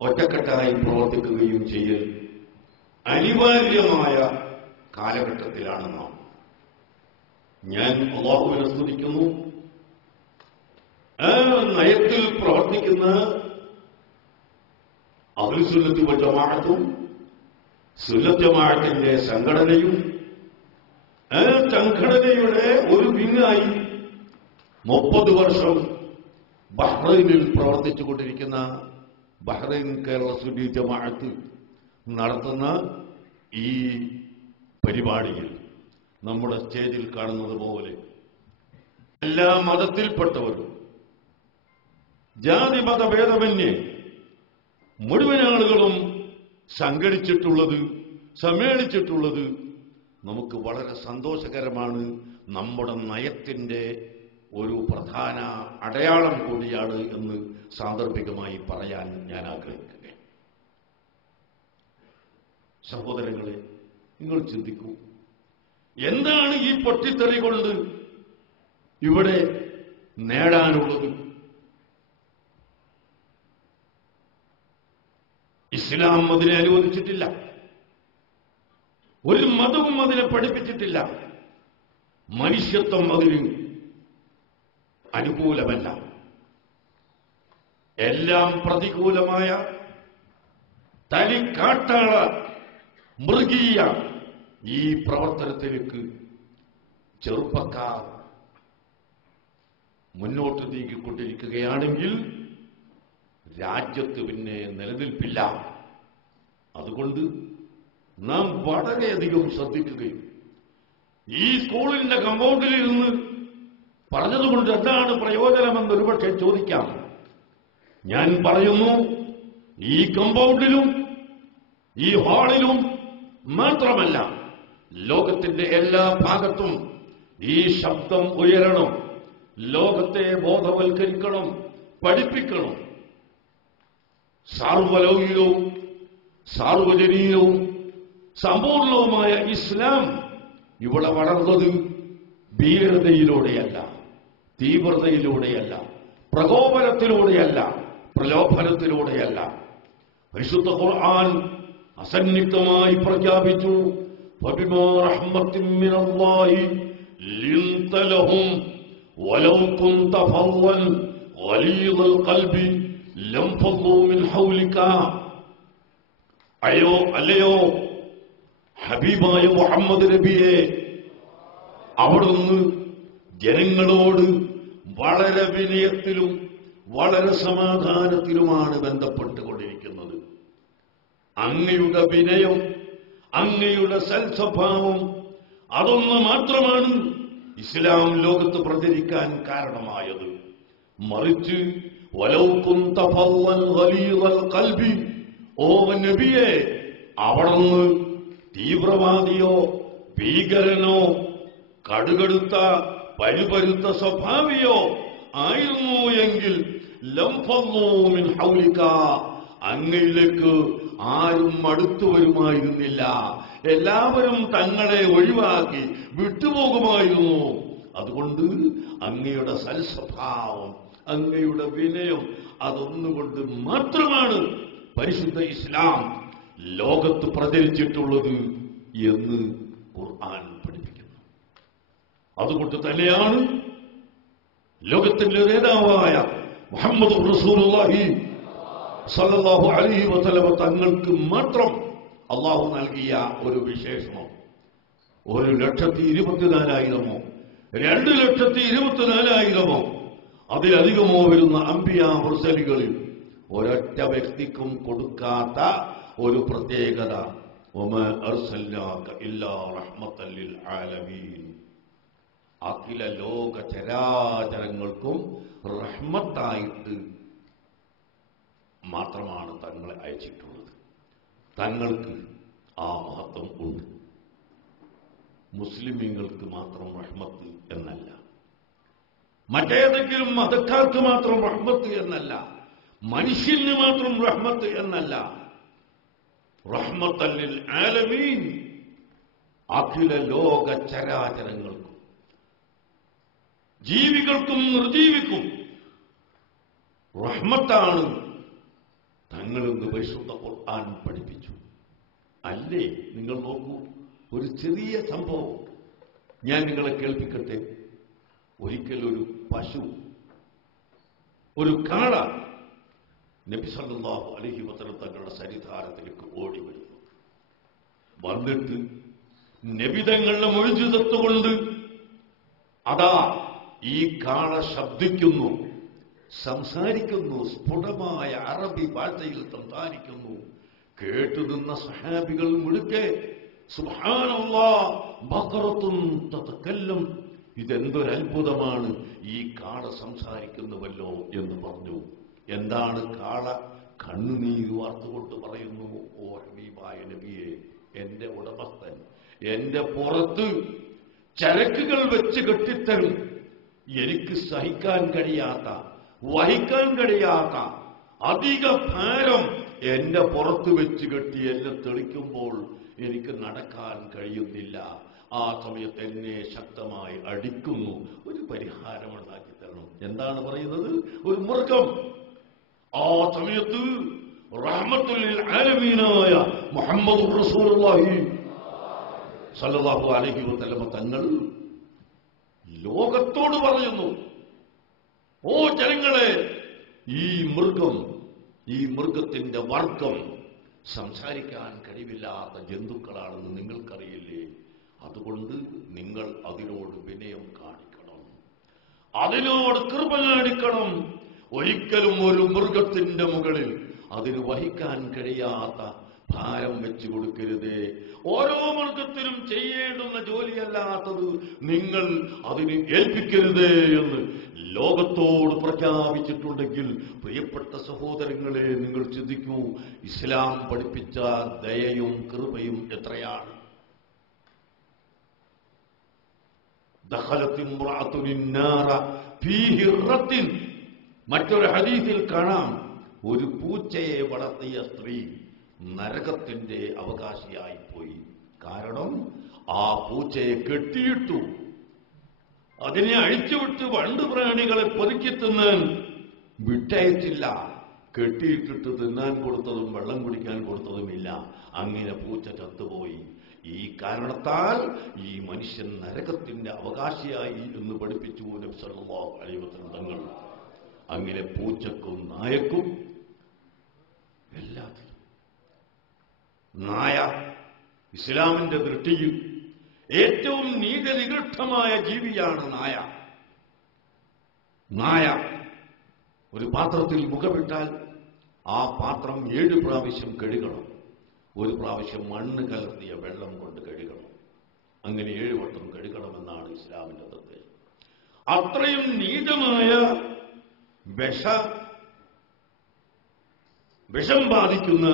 ഒറ്റക്കെട്ടായി പ്രവർത്തിക്കുകയും ചെയ്യൽ അനിവാര്യമായ കാലഘട്ടത്തിലാണ് നാം. ഞാൻ അല്ലാഹുവിനെ സ്തുതിക്കുന്നു. ആ നയത്തിൽ പ്രവർത്തിക്കുന്ന അഹ്ലുസ് സുന്നത്തി വൽ ജമാഅത്തും സുന്നത്ത് ജമാഅത്തിന്റെ സംഘടനയും ആ സംഘടനയുടെ ഒരു വിങ്ങായി 30 വർഷം ബഹ്റൈനിൽ പ്രവർത്തിച്ചുകൊണ്ടിരിക്കുന്ന ബഹ്റൈൻ കേരള സുന്നി ജമാഅത്ത് നടത്തുന്ന ഈ പരിപാടിയിൽ നമ്മുടെ സ്റ്റേജിൽ കാണുന്നത് പോലെ എല്ലാ മതത്തിൽപ്പെട്ടവരും ജാതി മതഭേദമന്യേ മുഴുവൻ ആളുകളും സംഘടിച്ചിട്ടുള്ളത്, സമ്മേളിച്ചിട്ടുള്ളത് നമുക്ക് വളരെ സന്തോഷകരമാണ്. നമ്മുടെ നയത്തിന്റെ ഒരു പ്രധാന അടയാളം കൂടിയാണ് എന്ന് സാന്ദർഭികമായി പറയാൻ ഞാൻ ആഗ്രഹിക്കുകയാണ്. സഹോദരങ്ങളെ, നിങ്ങൾ ചിന്തിക്കൂ, എന്താണ് ഈ പൊട്ടിത്തെറി കൊണ്ട് ഇവിടെ നേടാനുള്ളത്? ഇസ്ലാം അതിനെ അനുവദിച്ചിട്ടില്ല, ഒരു മതവും അതിനെ പഠിപ്പിച്ചിട്ടില്ല, മനുഷ്യത്വം അതിന് അനുകൂലമല്ല. എല്ലാം പ്രതികൂലമായ തലിക്കാട്ടാള മൃഗീയ ഈ പ്രവർത്തനത്തിലേക്ക് ചെറുപ്പക്കാർ മുന്നോട്ട് നീങ്ങിക്കൊണ്ടിരിക്കുകയാണെങ്കിൽ രാജ്യത്ത് പിന്നെ നിലനിൽപ്പില്ല. അതുകൊണ്ട് നാം വളരെയധികം ശ്രദ്ധിക്കുകയും ഈ സ്കൂളിന്റെ കമ്പൗണ്ടിൽ ഇരുന്ന് പറഞ്ഞതുകൊണ്ട് എന്താണ് പ്രയോജനമെന്ന് ഒരുപക്ഷെ ചോദിക്കാം. ഞാൻ പറയുന്നു, ഈ കമ്പൗണ്ടിലും ഈ ഹാളിലും മാത്രമല്ല, ലോകത്തിന്റെ എല്ലാ ഭാഗത്തും ഈ ശബ്ദം ഉയരണം, ലോകത്തെ ബോധവൽക്കരിക്കണം, പഠിപ്പിക്കണം. സാർവലൗകികവും സാർവജനീയവും സമ്പൂർണവുമായ ഇസ്ലാം ഇവിടെ വളർന്നത് ഭീകരതയിലൂടെയല്ല, തീവ്രതയിലൂടെയല്ല, പ്രകോപനത്തിലൂടെയല്ല, പ്രലോഭനത്തിലൂടെയല്ല. പരിശുദ്ധ ഖുർആൻ അസന്നിഗ്ധമായി പ്രഖ്യാപിച്ചു, ഫബിമാ റഹ്മത്തിൻ മിനല്ലാഹി ലിൻത ലഹും വലൗ കുൻത ഫവ്വൻ ഗലീദൽ ഖൽബി ലം ഫളൂ മിൻ ഹൗലിക. അല്ലയോ ഹബീബായ മുഹമ്മദ് നബിയെ, അവിടുന്ന് ജനങ്ങളോട് വളരെ വിനയത്തിലും വളരെ സമാധാനത്തിലുമാണ് ബന്ധപ്പെട്ടുകൊണ്ടിരിക്കുന്നത്. അങ്ങയുടെ വിനയം, അങ്ങയുടെ സൽസ്വഭാവം, അതൊന്ന് മാത്രമാണ് ഇസ്ലാം ലോകത്ത് പ്രചരിക്കാൻ കാരണമായത്. മറിച്ച് വലൗ കുൻത ഫവ്വൻ ഗലീദൽ ഖൽബി, ഓ നബിയെ, അവിടുന്ന് തീവ്രവാദിയോ ഭീകരനോ കടുകടുത്ത പരുപരുത്ത സ്വഭാവിയോ ആയിരുന്നു എങ്കിൽ ലം ഫളൂ മിൻ ഹൗലിക, അങ്ങയിലേക്ക് ആരും അടുത്തു വരുമായിരുന്നില്ല, എല്ലാവരും തങ്ങളെ ഒഴിവാക്കി വിട്ടുപോകുമായിരുന്നു. അതുകൊണ്ട് അങ്ങയുടെ സൽസ്വഭാവം, അങ്ങയുടെ വിനയം, അതൊന്നുകൊണ്ട് മാത്രമാണ് പരിശുദ്ധ ഇസ്ലാം ലോകത്ത് പ്രചരിച്ചിട്ടുള്ളത് എന്ന് ഖുർആൻ പഠിപ്പിക്കുന്നു. അതുകൊണ്ട് തന്നെയാണ് ലോകത്തിന്റെ നേതാവായ മുഹമ്മദ് റസൂലുള്ളാഹി സ്വല്ലല്ലാഹു അലൈഹി വസല്ലം തങ്ങൾക്ക് മാത്രം അള്ളാഹു നൽകിയ ഒരു വിശേഷണം 1,24,000 2,24,000 അതിലധികമോ വരുന്ന അംബിയാ മുർസലുകളിൽ ഒരൊറ്റ വ്യക്തിക്കും കൊടുക്കാത്ത ഒരു പ്രത്യേകത, വമാ അർസൽനാക ഇല്ലാ റഹ്മത്തൻ ലിൽ ആലമീൻ, അഖില ലോക ചരാചരങ്ങൾക്കും റഹ്മത്തായിട്ട് മാത്രമാണ് തങ്ങളെ അയച്ചിട്ടുള്ളത്. തങ്ങൾക്ക് ആ മഹത്വം ഉണ്ട്. മുസ്ലിമീങ്ങൾക്ക് മാത്രം റഹ്മത്ത് എന്നല്ല, മറ്റേതെങ്കിലും മതക്കാർക്ക് മാത്രം റഹ്മത്ത് എന്നല്ല, മനുഷ്യന് മാത്രം റഹ്മത്ത് എന്നല്ല, റഹ്മത്തൻ ലിൽ ആലമീൻ, അഖില ലോക ചരാചരങ്ങൾക്കും, ജീവികൾക്കും നിർജീവിക്കും റഹ്മത്താണ് തങ്ങളെന്ന് പരിശുദ്ധ ഖുർആൻ പഠിപ്പിച്ചു. അല്ലേ? നിങ്ങൾ നോക്കൂ, ഒരു ചെറിയ സംഭവം ഞാൻ നിങ്ങളെ കേൾപ്പിക്കട്ടെ. ഒരിക്കൽ ഒരു പശു, ഒരു കാള നബി സല്ലല്ലാഹു അലൈഹി വസല്ലം തങ്ങളുടെ സന്നിധാനത്തിലേക്ക് ഓടി വരുന്നു. വന്നിട്ട് നബി തങ്ങളുടെ മുഅ്ജിസത്തുകൊണ്ട് അതാ ഈ കാള ശബ്ദിക്കുന്നു, സംസാരിക്കുന്നു, സ്ഫുടമായ അറബി ഭാഷയിൽ സംസാരിക്കുന്നു. കേട്ടുനിന്ന സഹാബികൾ മുഴുക്കെ സുബ്ഹാനല്ലാഹ് ബഖറത്തുൻ തതകല്ലം, ഇതെന്തൊരത്ഭുതമാണ്, ഈ കാള സംസാരിക്കുന്നുവല്ലോ എന്ന് പറഞ്ഞു. എന്താണ് കാള? കണ്ണുനീര് വാർത്തുകൊണ്ട് പറയുന്നു, ഓ ഹബീബായ നബിയെ, എന്റെ ഉടമസ്ഥൻ എന്റെ പുറത്ത് ചരക്കുകൾ വെച്ച് കെട്ടിത്തരും. എനിക്ക് സഹിക്കാൻ കഴിയാത്ത, വഹിക്കാൻ കഴിയാത്ത അധിക ഭാരം എന്റെ പുറത്ത് വെച്ച് കെട്ടി എന്നെ തെളിക്കുമ്പോൾ എനിക്ക് നടക്കാൻ കഴിയുന്നില്ല. ആ സമയത്ത് എന്നെ ശക്തമായി അടിക്കുന്നു. ഒരു പരിഹാരമുണ്ടാക്കി തരണം. എന്താണ് പറയുന്നത്? ഒരു മൃഗം. ആ സമയത്ത് റഹ്മത്തുൽ ലിൽ ആലമീനായ മുഹമ്മദുർ റസൂലുള്ളാഹി സല്ലല്ലാഹു അലൈഹി വസല്ലം തങ്ങൾ ലോകത്തോട് പറയുന്നു, ഓ ജനങ്ങളെ, ഈ മൃഗം, ഈ മൃഗത്തിന്റെ വർഗം സംസാരിക്കാൻ കഴിവില്ലാത്ത ജന്തുക്കളാണെന്ന് നിങ്ങൾക്കറിയില്ലേ? അതുകൊണ്ട് നിങ്ങൾ അതിനോട് വിനയം കാണിക്കണം, അതിനോട് കൃപ കാണിക്കണം. ഒരിക്കലും ഒരു മൃഗത്തിന്റെ മുകളിൽ അതിന് വഹിക്കാൻ കഴിയാത്ത ഭാരം വെച്ചു കൊടുക്കരുതേ. ഓരോ മൃഗത്തിനും ചെയ്യേണ്ടുന്ന ജോലിയല്ലാത്തത് നിങ്ങൾ അതിന് ഏൽപ്പിക്കരുതേ എന്ന് ലോകത്തോട് പ്രഖ്യാപിച്ചിട്ടുണ്ടെങ്കിൽ, പ്രിയപ്പെട്ട സഹോദരങ്ങളെ, നിങ്ങൾ ചിന്തിക്കൂ, ഇസ്ലാം പഠിപ്പിച്ച ദയയും കൃപയും എത്രയാണ്. ദഖലത്ത് ഇംറഅത്തുൻ النار في هرة. മറ്റൊരു ഹദീസിൽ കാണാം, ഒരു പൂച്ചയെ വളർത്തിയ സ്ത്രീ നരകത്തിന്റെ അവകാശിയായിപ്പോയി. കാരണം ആ പൂച്ചയെ കെട്ടിയിട്ടു, അതിനെ അഴിച്ചുവിട്ട് വണ്ട് പ്രാണികളെ പൊതുക്കി തിന്നാൻ വിട്ടയച്ചില്ല. കെട്ടിയിട്ടിട്ട് തിന്നാൻ കൊടുത്തതും വെള്ളം കുടിക്കാൻ കൊടുത്തതുമില്ല. അങ്ങനെ പൂച്ച ചത്തുപോയി. ഈ കാരണത്താൽ ഈ മനുഷ്യൻ നരകത്തിന്റെ അവകാശിയായി എന്ന് പഠിപ്പിച്ചു നബി സല്ലല്ലാഹു അലൈഹി വസല്ലം തങ്ങൾ. അങ്ങനെ പൂച്ചക്കും നായക്കും എല്ലാത്തിലും, നായ ഇസ്ലാമിന്റെ ദൃഷ്ടിയിൽ ഏറ്റവും നീതിനികൃഷ്ടമായ ജീവിയാണ് നായ. നായ ഒരു പാത്രത്തിൽ മുഖമിട്ടാൽ ആ പാത്രം 7 പ്രാവശ്യം കഴുകണം. ഒരു പ്രാവശ്യം മണ്ണ് കലർത്തിയ വെള്ളം കൊണ്ട് കഴുകണം. അങ്ങനെ 7 വട്ടം കഴുകണമെന്നാണ് ഇസ്ലാമിന്റെ നിർദ്ദേശം. അത്രയും നീചമായ വിഷം ബാധിക്കുന്ന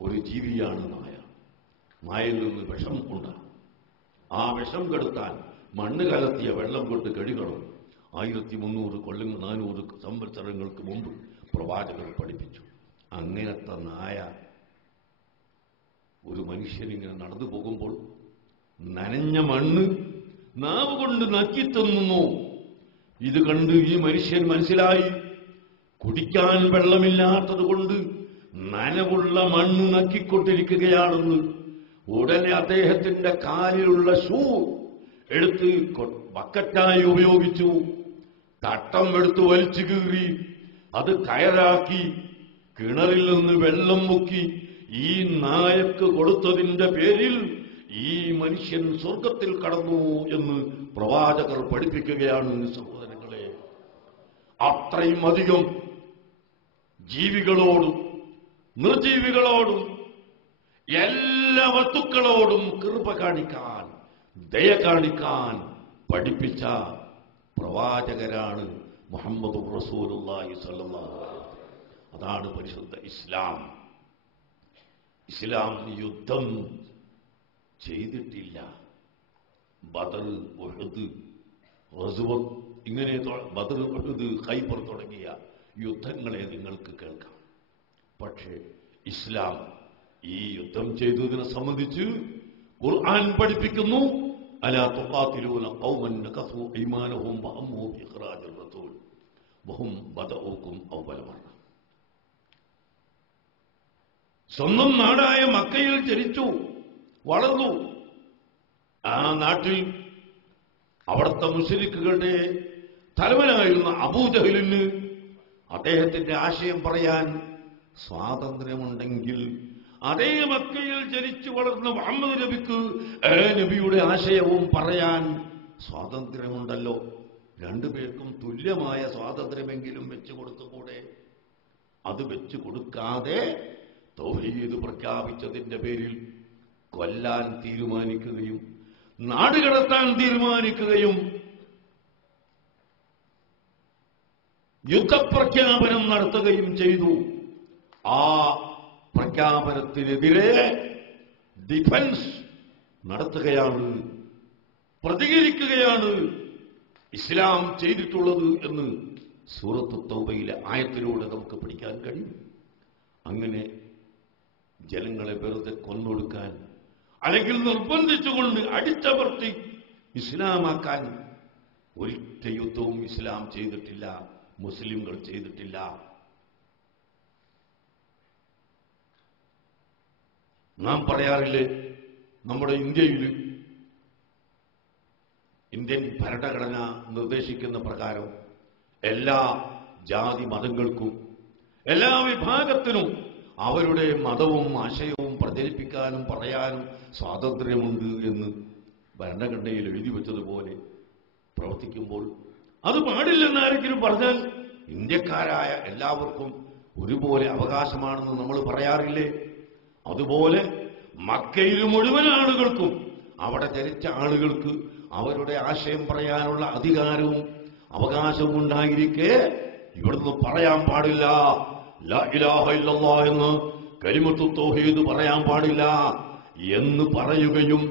ഒരു ജീവിയാണ് നായ. നായയിൽ നിന്ന് വിഷം ഉണ്ടാകും. ആ വിഷം കെടുത്താൻ മണ്ണ് കലർത്തിയ വെള്ളം കൊണ്ട് കഴുകണം. 1300 കൊല്ലം 400 സംവത്സരങ്ങൾക്ക് മുമ്പ് പ്രവാചകർ പഠിപ്പിച്ചു. അങ്ങനത്തെ നായ ഒരു മനുഷ്യനിങ്ങനെ നടന്നു പോകുമ്പോൾ നനഞ്ഞ മണ്ണ് നാവ് കൊണ്ട് നക്കിത്തുന്നു. ഇത് കണ്ട് ഈ മനുഷ്യൻ മനസ്സിലായി, കുടിക്കാൻ വെള്ളമില്ലാത്തത് കൊണ്ട് നനവുള്ള മണ്ണ് നക്കിക്കൊണ്ടിരിക്കുകയാണെന്ന്. ഉടനെ അദ്ദേഹത്തിന്റെ കാലിലുള്ള ഷൂ എടുത്ത് ബക്കറ്റായി ഉപയോഗിച്ചു. തട്ടം എടുത്ത് വലിച്ചു കീറി അത് കയറാക്കി കിണറിൽ നിന്ന് വെള്ളം മുക്കി ഈ നായക്ക് കൊടുത്തതിന്റെ പേരിൽ ഈ മനുഷ്യൻ സ്വർഗത്തിൽ കടന്നു എന്ന് പ്രവാചകർ പഠിപ്പിക്കുകയാണ്. സഹോദരങ്ങളെ, അത്രയും അധികം ജീവികളോടും നിർജീവികളോടും എല്ലാ വസ്തുക്കളോടും കൃപ കാണിക്കാൻ, ദയ കാണിക്കാൻ പഠിപ്പിച്ച പ്രവാചകരാണ് മുഹമ്മദുർ റസൂലുള്ളാഹി സ്വല്ലല്ലാഹു അലൈഹി വസല്ലം. അതാണ് പരിശുദ്ധ ഇസ്ലാം. ഇസ്ലാം യുദ്ധം ചെയ്തിട്ടില്ല. ബദർ, ഉഹദ്, ഗസ്വത്ത്, ഇങ്ങനെ ബദർ, ഉഹദ്, ഖൈബർ തുടങ്ങിയ യുദ്ധങ്ങളെ നിങ്ങൾക്ക് കേൾക്കാം. പക്ഷേ ഇസ്ലാം ഈ യുദ്ധം ചെയ്തതിനെ സംബന്ധിച്ച് ഖുർആൻ പഠിപ്പിക്കുന്നു, അലാ തുഖാതിലൂന ഖൗമൻ നകസു ഈമാനഹും വഅമ്മു ബിഇഖ്റാജിർ റസൂൽ വഹും ബദഊകും അവ്വല മർറ. സ്വന്തം നാടായ മക്കയിൽ ജനിച്ചു വളർന്നു. ആ നാട്ടിൽ അവിടുത്തെ മുശ്രിക്കുകളുടെ തലവനായിരുന്ന അബൂജഹലിന് അദ്ദേഹത്തിന്റെ ആശയം പറയാൻ സ്വാതന്ത്ര്യമുണ്ടെങ്കിൽ, അതേ മക്കയിൽ ജനിച്ചു വളർന്ന മുഹമ്മദ് നബിക്ക് നബിയുടെ ആശയവും പറയാൻ സ്വാതന്ത്ര്യമുണ്ടല്ലോ. രണ്ടുപേർക്കും തുല്യമായ സ്വാതന്ത്ര്യമെങ്കിലും വെച്ചു കൊടുത്തുകൂടെ? അത് വെച്ചു കൊടുക്കാതെ തൗഹീദ് പ്രഖ്യാപിച്ചതിന്റെ പേരിൽ കൊല്ലാൻ തീരുമാനിക്കുകയും നാടുകടത്താൻ തീരുമാനിക്കുകയും യുദ്ധപ്രഖ്യാപനം നടത്തുകയും ചെയ്തു. ആ പ്രഖ്യാപനത്തിനെതിരെ ഡിഫൻസ് നടത്തുകയാണ്, പ്രതികരിക്കുകയാണ് ഇസ്ലാം ചെയ്തിട്ടുള്ളത് എന്ന് സൂറത്ത് തൗബയിലെ ആയത്തിലൂടെ നമുക്ക് പഠിക്കാൻ കഴിയും. അങ്ങനെ ജനങ്ങളെ വെറുതെ കൊന്നൊടുക്കാൻ അല്ലെങ്കിൽ നിർബന്ധിച്ചുകൊണ്ട് അടിച്ചമർത്തി ഇസ്ലാമാക്കാൻ ഒരിക്കൽ യുദ്ധവും ഇസ്ലാം ചെയ്തിട്ടില്ല, മുസ്ലിംകൾ ചെയ്തിട്ടില്ല. നാം പറയാറില്ലേ, നമ്മുടെ ഇന്ത്യൻ ഭരണഘടന നിർദ്ദേശിക്കുന്ന പ്രകാരം എല്ലാ ജാതി മതങ്ങൾക്കും എല്ലാ വിഭാഗത്തിനും അവരുടെ മതവും ആശയവും പ്രചരിപ്പിക്കാനും പറയാനും സ്വാതന്ത്ര്യമുണ്ട് എന്ന് ഭരണഘടനയിൽ എഴുതി വെച്ചതുപോലെ പ്രവർത്തിക്കുമ്പോൾ അത് പാടില്ലെന്ന് ആരെങ്കിലും പറഞ്ഞാൽ ഇന്ത്യക്കാരായ എല്ലാവർക്കും ഒരുപോലെ അവകാശമാണെന്ന് നമ്മൾ പറയാറില്ലേ? അതുപോലെ മക്കയിൽ മുഴുവൻ ആളുകൾക്കും അവിടെ ജനിച്ച ആളുകൾക്ക് അവരുടെ ആശയം പറയാനുള്ള അധികാരവും അവകാശവും ഉണ്ടായിരിക്കെ ഇവിടുന്ന് പറയാൻ പാടില്ല, ലാ ഇലാഹ ഇല്ലല്ലാഹ് എന്ന് കലിമത്തു തൗഹീദ് പറയാൻ പാടില്ല എന്ന് പറയുകയും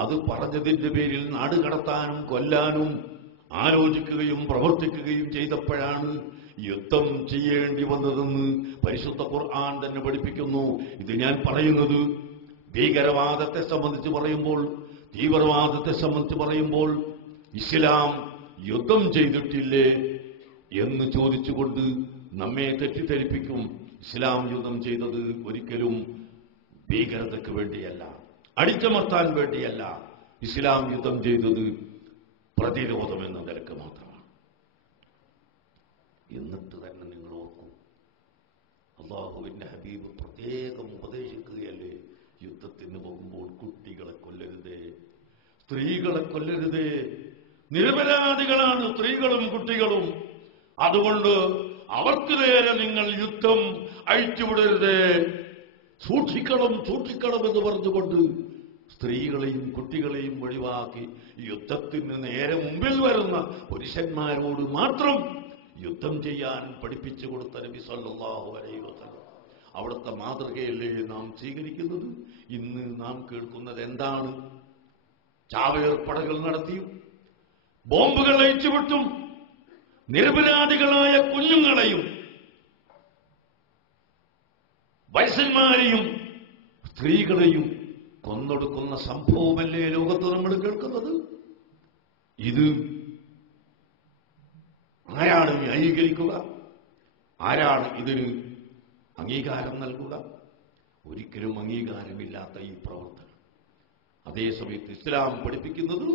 അത് പറഞ്ഞതിന്റെ പേരിൽ നാട് കടത്താനും കൊല്ലാനും ആലോചിക്കുകയും പ്രവർത്തിക്കുകയും ചെയ്തപ്പോഴാണ് യുദ്ധം ചെയ്യേണ്ടി വന്നതെന്ന് പരിശുദ്ധ ഖുർആൻ തന്നെ പഠിപ്പിക്കുന്നു. ഇത് ഞാൻ പറയുന്നത് ഭീകരവാദത്തെ സംബന്ധിച്ച് പറയുമ്പോൾ, തീവ്രവാദത്തെ സംബന്ധിച്ച് പറയുമ്പോൾ ഇസ്ലാം യുദ്ധം ചെയ്തിട്ടില്ലേ എന്ന് ചോദിച്ചുകൊണ്ട് നമ്മെ തെറ്റിദ്ധരിപ്പിക്കും. ഇസ്ലാം യുദ്ധം ചെയ്തത് ഒരിക്കലും ഭീകരതയ്ക്ക് വേണ്ടിയല്ല, അടിച്ചമർത്താൻ വേണ്ടിയല്ല. ഇസ്ലാം യുദ്ധം ചെയ്തത് പ്രതിരോധം എന്ന നിലക്ക് മാത്രമാണ്. എന്നിട്ട് തന്നെ നിങ്ങൾ ഓർക്കൂ, അല്ലാഹുവിന്റെ ഹബീബ് പ്രത്യേകം ഉപദേശിക്കുകയല്ലേ, യുദ്ധത്തിന് പോകുമ്പോൾ കുട്ടികളെ കൊല്ലരുതേ, സ്ത്രീകളെ കൊല്ലരുതേ. നിരപരാധികളാണ് സ്ത്രീകളും കുട്ടികളും, അതുകൊണ്ട് അവർക്ക് നേരെ നിങ്ങൾ യുദ്ധം അഴിച്ചുവിടരുതേ, സൂക്ഷിക്കണം എന്ന് പറഞ്ഞുകൊണ്ട് സ്ത്രീകളെയും കുട്ടികളെയും ഒഴിവാക്കി യുദ്ധത്തിന് നേരെ മുമ്പിൽ വരുന്ന പുരുഷന്മാരോട് മാത്രം യുദ്ധം ചെയ്യാൻ പഠിപ്പിച്ചു കൊടുത്ത നബി സല്ലല്ലാഹു അലൈഹി വസല്ലം അവിടുത്തെ മാതൃകയല്ലേ നാം സ്വീകരിക്കുന്നത്? ഇന്ന് നാം കേൾക്കുന്നത് എന്താണ്? ചാവേർപ്പടകൾ നടത്തിയും ബോംബുകൾ അയച്ചുവിട്ടും നിരപരാധികളായ കുഞ്ഞുങ്ങളെയും വയസ്സന്മാരെയും സ്ത്രീകളെയും കൊന്നൊടുക്കുന്ന സംഭവമല്ലേ ലോകത്ത് നമ്മൾ കേൾക്കുന്നത്? ഇത് ആരാണ് ന്യായീകരിക്കുക? ആരാണ് ഇതിന് അംഗീകാരം നൽകുക? ഒരിക്കലും അംഗീകാരമില്ലാത്ത ഈ പ്രവർത്തനം. അതേസമയത്ത് ഇസ്ലാം പഠിപ്പിക്കുന്നത്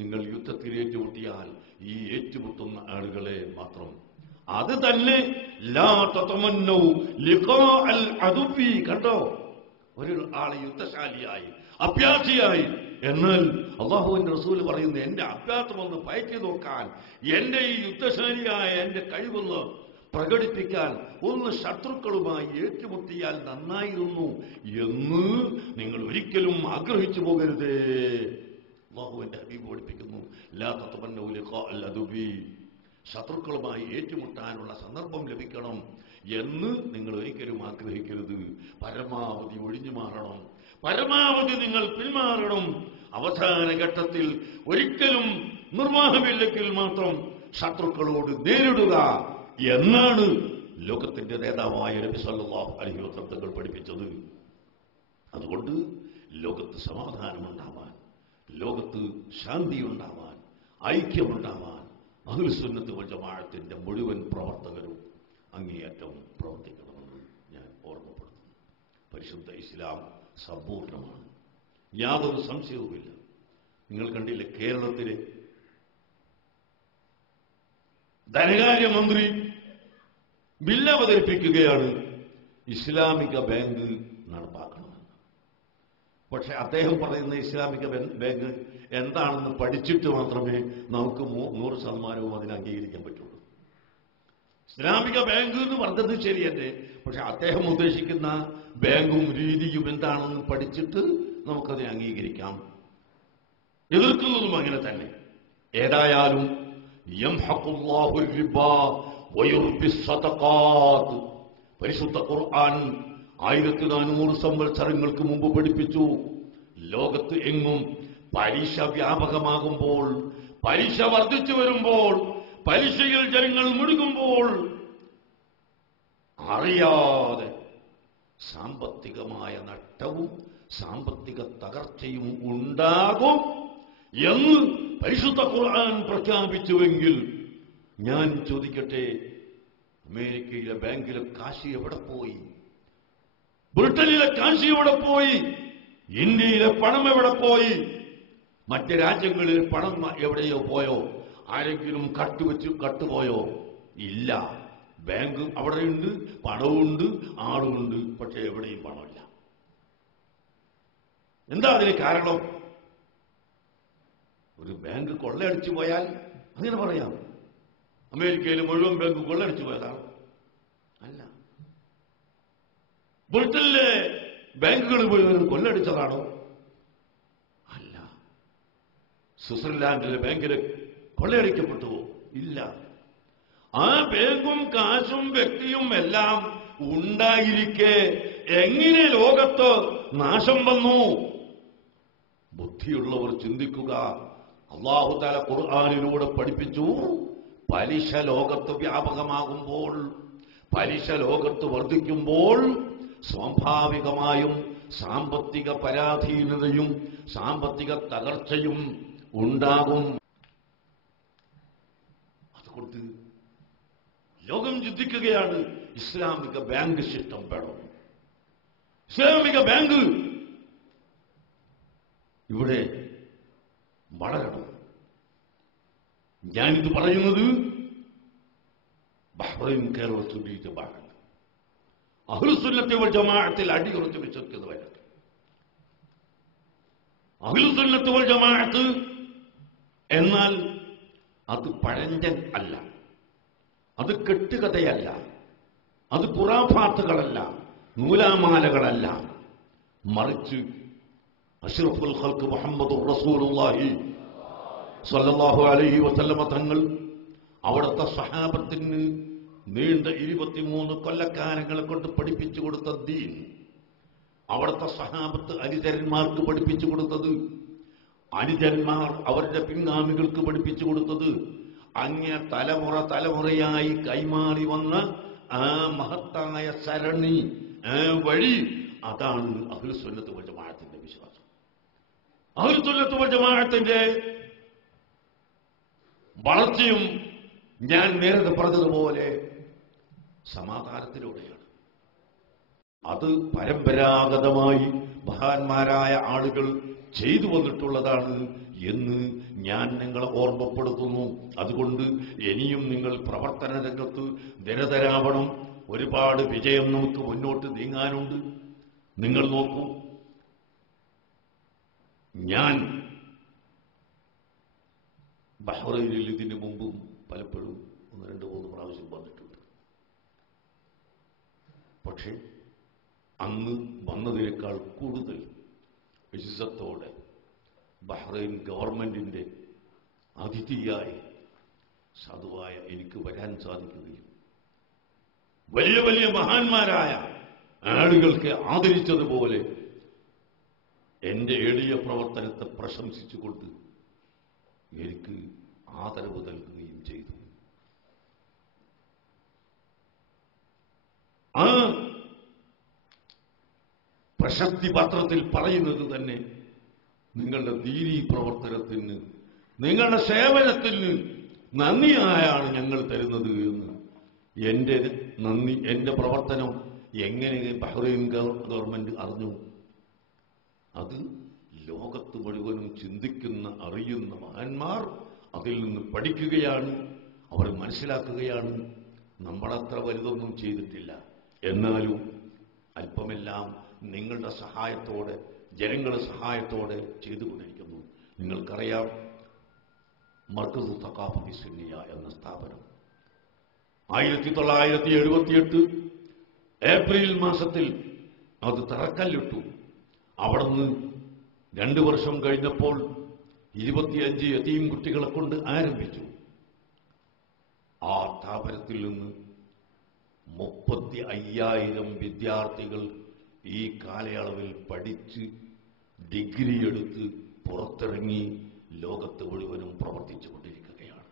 നിങ്ങൾ യുദ്ധത്തിൽ ഏറ്റുമുട്ടിയാൽ ഈ ഏറ്റുമുട്ടുന്ന ആളുകളെ മാത്രം, അത് തന്നെ ലാ തതമന്നൗ ലിഖാ അൽ അദുവി. കണ്ടോ, ഒരു ആള് യുദ്ധശാലിയായി അഭ്യാസിയായി, എന്നാൽ അല്ലാഹുവിന്റെ റസൂൽ പറയുന്നു, എന്റെ അഭ്യാസം ഒന്ന് പയറ്റി നോക്കാൻ, എന്റെ ഈ യുദ്ധശാലിയായ എന്റെ കഴിവൊന്ന് പ്രകടിപ്പിക്കാൻ ഒന്ന് ശത്രുക്കളുമായി ഏറ്റുമുട്ടിയാൽ നന്നായിരുന്നു എന്ന് നിങ്ങൾ ഒരിക്കലും ആഗ്രഹിച്ചു പോകരുതേ. അല്ലാഹുവിന്റെ ഹബീബ് പഠിപ്പിക്കുന്നു, ലാ തതമന്നൗ ലിഖാ അൽ അദുവി, ശത്രുക്കളുമായി ഏറ്റുമുട്ടാനുള്ള സന്ദർഭം ലഭിക്കണം എന്ന് നിങ്ങൾ ഒരിക്കലും ആഗ്രഹിക്കരുത്. പരമാവധി ഒഴിഞ്ഞു മാറണം, പരമാവധി നിങ്ങൾ പിന്മാറണം. അവസാന ഘട്ടത്തിൽ ഒരിക്കലും നിർവാഹമില്ലെങ്കിൽ മാത്രം ശത്രുക്കളോട് നേരിടുക എന്നാണ് ലോകത്തിന്റെ നേതാവായ നബി സല്ലല്ലാഹു അലൈഹി വസല്ലം തങ്ങൾ പഠിപ്പിച്ചത്. അതുകൊണ്ട് ലോകത്ത് സമാധാനമുണ്ടാവാൻ, ലോകത്ത് ശാന്തിയുണ്ടാവാൻ, ഐക്യമുണ്ടാവാൻ അഹ്ലുസുന്നത്ത് വൽ ജമാഅത്തിന്റെ മുഴുവൻ പ്രവർത്തകരും അങ്ങേയറ്റം പ്രവർത്തിക്കണമെന്ന് ഞാൻ ഓർമ്മപ്പെടുത്തുന്നു. പരിശുദ്ധ ഇസ്ലാം സമ്പൂർണ്ണമാണ്, യാതൊരു സംശയവുമില്ല. നിങ്ങൾ കണ്ടില്ലേ, കേരളത്തിലെ ധനകാര്യമന്ത്രി ബില്ല് അവതരിപ്പിക്കുകയാണ് ഇസ്ലാമിക ബാങ്ക് നടപ്പാക്കണമെന്ന്. പക്ഷെ അദ്ദേഹം പറയുന്ന ഇസ്ലാമിക ബാങ്ക് എന്താണെന്ന് പഠിച്ചിട്ട് മാത്രമേ നമുക്ക് 100% അതിനെ അംഗീകരിക്കാൻ പറ്റുള്ളൂ. ഇസ്ലാമിക ബാങ്ക് എന്ന് പറഞ്ഞത് ശരിയല്ലേ, പക്ഷെ അദ്ദേഹം ഉദ്ദേശിക്കുന്ന ബാങ്കും രീതിയും എന്താണെന്ന് പഠിച്ചിട്ട് നമുക്കതിനെ അംഗീകരിക്കാം, എതിർക്കുന്നതും അങ്ങനെ തന്നെ. ഏതായാലും യംഹഖുല്ലാഹു റിബാ വയുർബി സദഖാത്ത്, പരിശുദ്ധ ഖുർആൻ 1400 സംവത്സരങ്ങൾക്ക് മുമ്പ് പഠിപ്പിച്ചു. ലോകത്ത് എങ്ങും പലിശ വ്യാപകമാകുമ്പോൾ, പലിശ വർദ്ധിച്ചു വരുമ്പോൾ, പലിശയിൽ ജനങ്ങൾ മുഴുകുമ്പോൾ അറിയാതെ സാമ്പത്തികമായ നഷ്ടവും സാമ്പത്തിക തകർച്ചയും ഉണ്ടാകും എന്ന് പരിശുദ്ധ ഖുർആൻ പ്രഖ്യാപിച്ചുവെങ്കിൽ ഞാൻ ചോദിക്കട്ടെ, അമേരിക്കയിലെ ബാങ്കിലെ കാശ് എവിടെ പോയി? ബ്രിട്ടനിലെ കാശ് എവിടെ പോയി? ഇന്ത്യയിലെ പണം എവിടെ പോയി? മറ്റ് രാജ്യങ്ങളിൽ പണം എവിടെയോ പോയോ? ആരെങ്കിലും കട്ടുപോയോ? ഇല്ല. ബാങ്ക് അവിടെയുണ്ട്, പണവുമുണ്ട്, ആളുമുണ്ട്, പക്ഷെ എവിടെയും പണമില്ല. എന്താ അതിന് കാരണം? ഒരു ബാങ്ക് കൊള്ളയടിച്ചു പോയാൽ അങ്ങനെ പറയാം, അമേരിക്കയിൽ മുഴുവൻ ബാങ്ക് കൊള്ളയടിച്ചു പോയതാണ്. അല്ല. ബ്രിട്ടനിലെ ബാങ്കുകൾ മുഴുവൻ കൊള്ളയടിച്ചതാണോ? അല്ല. സ്വിറ്റ്സർലാൻഡിലെ ബാങ്കിന് കൊള്ളയടിക്കപ്പെട്ടുവോ? ഇല്ല. ആ ബാങ്കും കാശും വ്യക്തിയും എല്ലാം ഉണ്ടായിരിക്കെ എങ്ങനെ ലോകത്ത് നാശം വന്നു? ബുദ്ധിയുള്ളവർ ചിന്തിക്കുക. അല്ലാഹു തആല ഖുർആനിലൂടെ പഠിപ്പിച്ചു, പലിശ ലോകത്ത് വ്യാപകമാകുമ്പോൾ, പലിശ ലോകത്ത് വർദ്ധിക്കുമ്പോൾ സ്വാഭാവികമായും സാമ്പത്തിക പരാധീനതയും സാമ്പത്തിക തകർച്ചയും ഉണ്ടാകും. അതുകൊണ്ട് ലോകം ചിന്തിക്കുകയാണ്, ഇസ്ലാമിക ബാങ്ക് സിസ്റ്റം വേണം, ഇസ്ലാമിക ബാങ്ക് ഇവിടെ വളരണം. ഞാനിത് പറയുന്നത് ബഹ്റൈൻ കേരളത്തിൽ ബീജമാണ്. അഹ്ലുസുന്നത്തി വൽ ജമാഅത്തിൽ അടിയുറച്ച് വിശ്വസിക്കുന്നവരാണ്. അഹ്ലുസുന്നത്തി വൽ ജമാഅത്ത് എന്നാൽ അത് പഴഞ്ചൻ അല്ല, അത് കെട്ടുകഥയല്ല, അത് ഖുറാഫാത്തുകളല്ല, നൂലാമാലകളല്ല, മറിച്ച് അഷ്റഫുൽ ഖൽഖ് മുഹമ്മദുർ റസൂലുള്ളാഹി സ്വല്ലല്ലാഹു അലൈഹി വസല്ലമ തങ്ങൾ അവിടുത്തെ സ്വഹാബത്തിന് നീണ്ട 23 കൊല്ലക്കാലങ്ങളെ കൊണ്ട് പഠിപ്പിച്ചു കൊടുത്ത ദീൻ, അവിടുത്തെ സ്വഹാബത്ത് അനുചരന്മാർക്ക് പഠിപ്പിച്ചു കൊടുത്തത്, അനുചരന്മാർ അവരുടെ പിൻഗാമികൾക്ക് പഠിപ്പിച്ചു കൊടുത്തത്, അങ്ങേ തലമുറയായി കൈമാറി വന്ന ആ മഹത്തായ സരണി, ആ വഴി, അതാണ് അഹ്ലുസുന്നത്ത് വൽ ജമാഅത്തിന്റെ വിശ്വാസം. അഹ്ലുസുന്നത്ത് വൽ ജമാഅത്തിന്റെ വളർച്ചയും ഞാൻ നേരത്തെ പറഞ്ഞതുപോലെ സമാധാനത്തിലൂടെയാണ്. അത് പരമ്പരാഗതമായി മഹാന്മാരായ ആളുകൾ ചെയ്തു വന്നിട്ടുള്ളതാണ് എന്ന് ഞാൻ നിങ്ങളെ ഓർമ്മപ്പെടുത്തുന്നു. അതുകൊണ്ട് ഇനിയും നിങ്ങൾ പ്രവർത്തന രംഗത്ത് നിരതരാവണം. ഒരുപാട് വിജയം നമുക്ക് മുന്നോട്ട് നീങ്ങാനുണ്ട്. നിങ്ങൾ നോക്കൂ, ഞാൻ ബഹ്റൈനിൽ ഇതിനു മുമ്പും പലപ്പോഴും 1-2-3 പ്രാവശ്യം വന്നിട്ടുണ്ട്. പക്ഷേ അന്ന് വന്നതിനേക്കാൾ കൂടുതൽ ഇസ്സത്തോടെ ബഹ്റൈൻ ഗവൺമെന്റിന്റെ അതിഥിയായി സാധുവായ എനിക്ക് വരാൻ സാധിക്കുകയും വലിയ വലിയ മഹാന്മാരായ ആളുകൾക്ക് ആദരിച്ചതുപോലെ എന്റെ എളിയ പ്രവർത്തനത്തെ പ്രശംസിച്ചുകൊണ്ട് എനിക്ക് ആദരവ് നൽകുകയും ചെയ്തു. ആ പ്രശസ്തി പത്രത്തിൽ പറയുന്നത് തന്നെ നിങ്ങളുടെ ദീനീ പ്രവർത്തനത്തിന്, നിങ്ങളുടെ സേവനത്തിന് നന്ദിയായാണ് ഞങ്ങൾ തരുന്നത് എന്ന്. എന്റെ നന്ദി, എന്റെ പ്രവർത്തനം എങ്ങനെ ബഹ്റൈൻ ഗവൺമെന്റ് അറിഞ്ഞു? അത് ലോകത്ത് മുഴുവനും ചിന്തിക്കുന്ന, അറിയുന്ന മഹാന്മാർ അതിൽ നിന്ന് പഠിക്കുകയാണ്, അവർ മനസ്സിലാക്കുകയാണ്. നമ്മളത്ര വലുതൊന്നും ചെയ്തിട്ടില്ല, എന്നാലും അല്പമെല്ലാം നിങ്ങളുടെ സഹായത്തോടെ, ജനങ്ങളുടെ സഹായത്തോടെ ചെയ്തുകൊണ്ടിരിക്കുന്നു. നിങ്ങൾക്കറിയാം, മർക്കസ് സഖാഫത്തി സുന്നിയ എന്ന സ്ഥാപനം 1978 ഏപ്രിൽ മാസത്തിൽ അത് തറക്കല്ലിട്ടു. അവിടുന്ന് 2 വർഷം കഴിഞ്ഞപ്പോൾ 25 യതീം കുട്ടികളെ കൊണ്ട് ആരംഭിച്ചു. ആ സ്ഥാപനത്തിൽ നിന്ന് 35,000 വിദ്യാർത്ഥികൾ ഈ കാലയളവിൽ പഠിച്ച് ഡിഗ്രി എടുത്ത് പുറത്തിറങ്ങി ലോകത്ത് മുഴുവനും പ്രവർത്തിച്ചു കൊണ്ടിരിക്കുകയാണ്.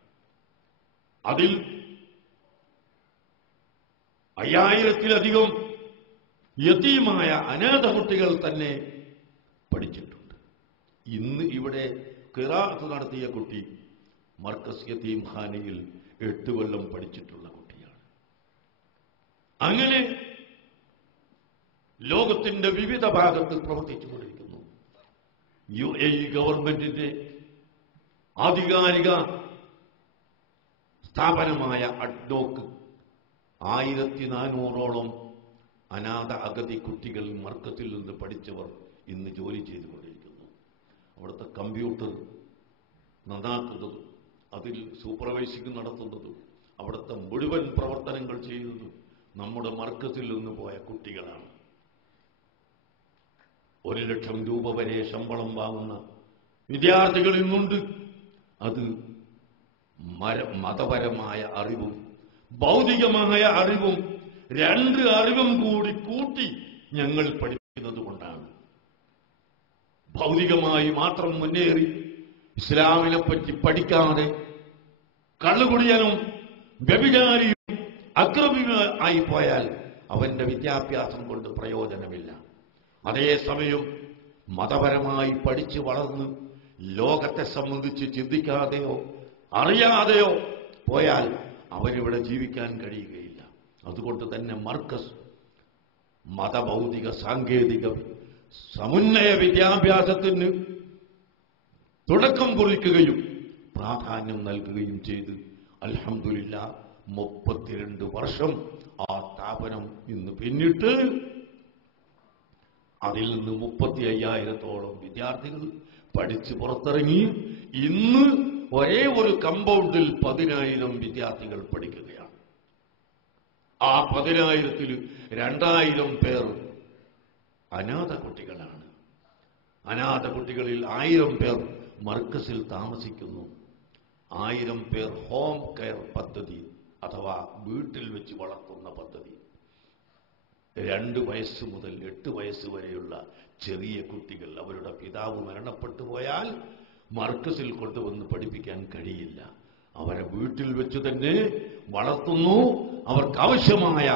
അതിൽ 5000-ത്തിലധികം യതീമായ അനാഥ കുട്ടികൾ തന്നെ പഠിച്ചിട്ടുണ്ട്. ഇന്ന് ഇവിടെ ഖിറാഅത്ത് നടത്തിയ കുട്ടി മർക്കസ് യതീം ഖാനയിൽ 8 കൊല്ലം പഠിച്ചിട്ടുള്ള കുട്ടിയാണ്. അങ്ങനെ ലോകത്തിന്റെ വിവിധ ഭാഗത്ത് പ്രവർത്തിച്ചുകൊണ്ടിരിക്കുന്നു. UAE ഗവൺമെന്റിന്റെ ആധികാരിക സ്ഥാപനമായ അഡ്നോക്ക് 1400ഓളം അനാഥ അഗതി കുട്ടികൾ മർക്കസിൽ നിന്ന് പഠിച്ചവർ ഇന്ന് ജോലി ചെയ്തുകൊണ്ടിരിക്കുന്നു. അവിടുത്തെ കമ്പ്യൂട്ടർ നന്നാക്കുന്നതും അതിൽ സൂപ്പർവൈസിംഗ് നടത്തുന്നതും അവിടുത്തെ മുഴുവൻ പ്രവർത്തനങ്ങൾ ചെയ്യുന്നതും നമ്മുടെ മർക്കസിൽ നിന്ന് പോയ കുട്ടികളാണ്. 1 ലക്ഷം രൂപ വരെ ശമ്പളം വാങ്ങുന്ന വിദ്യാർത്ഥികൾ ഇന്നുണ്ട്. അത് മതപരമായ അറിവും ഭൗതികമായ അറിവും 2 അറിവും കൂടി കൂട്ടി ഞങ്ങൾ പഠിക്കുന്നത് കൊണ്ടാണ്. ഭൗതികമായി മാത്രം മുന്നേറി ഇസ്ലാമിനെ പറ്റി പഠിക്കാതെ കള്ളുകുടിയനും വ്യഭിചാരിയും അക്രമിയുമായി പോയാൽ അവന്റെ വിദ്യാഭ്യാസം കൊണ്ട് പ്രയോജനമില്ല. അതേസമയം മതപരമായി പഠിച്ചു വളർന്ന് ലോകത്തെ സംബന്ധിച്ച് ചിന്തിക്കാതെയോ അറിയാതെയോ പോയാൽ അവരിവിടെ ജീവിക്കാൻ കഴിയുകയില്ല. അതുകൊണ്ട് തന്നെ മർക്കസ് മതഭൗതിക സാങ്കേതിക സമുന്നയ വിദ്യാഭ്യാസത്തിന് തുടക്കം കുറിക്കുകയും പ്രാധാന്യം നൽകുകയും ചെയ്ത് അൽഹംദുലില്ലാ 32 വർഷം ആ സ്ഥാപനം ഇന്ന് പിന്നിട്ട് അതിൽ നിന്ന് 35,000-ഓളം വിദ്യാർത്ഥികൾ പഠിച്ച് പുറത്തിറങ്ങി. ഇന്ന് ഒരേ ഒരു കമ്പൗണ്ടിൽ 10,000 വിദ്യാർത്ഥികൾ പഠിക്കുകയാണ്. ആ 10,000-ൽ 2,000 പേർ അനാഥ കുട്ടികളാണ്. അനാഥ കുട്ടികളിൽ 1000 പേർ മർക്കസിൽ താമസിക്കുന്നു. 1000 പേർ ഹോം കെയർ പദ്ധതി അഥവാ വീട്ടിൽ വെച്ച് വളർത്തുന്ന പദ്ധതി. 2 വയസ്സ് മുതൽ 8 വയസ്സ് വരെയുള്ള ചെറിയ കുട്ടികൾ അവരുടെ പിതാവ് മരണപ്പെട്ടു പോയാൽ മർക്കസിൽ കൊണ്ടുവന്ന് പഠിപ്പിക്കാൻ കഴിയില്ല. അവരെ വീട്ടിൽ വെച്ച് തന്നെ വളർത്തുന്നു. അവർക്ക് ആവശ്യമായ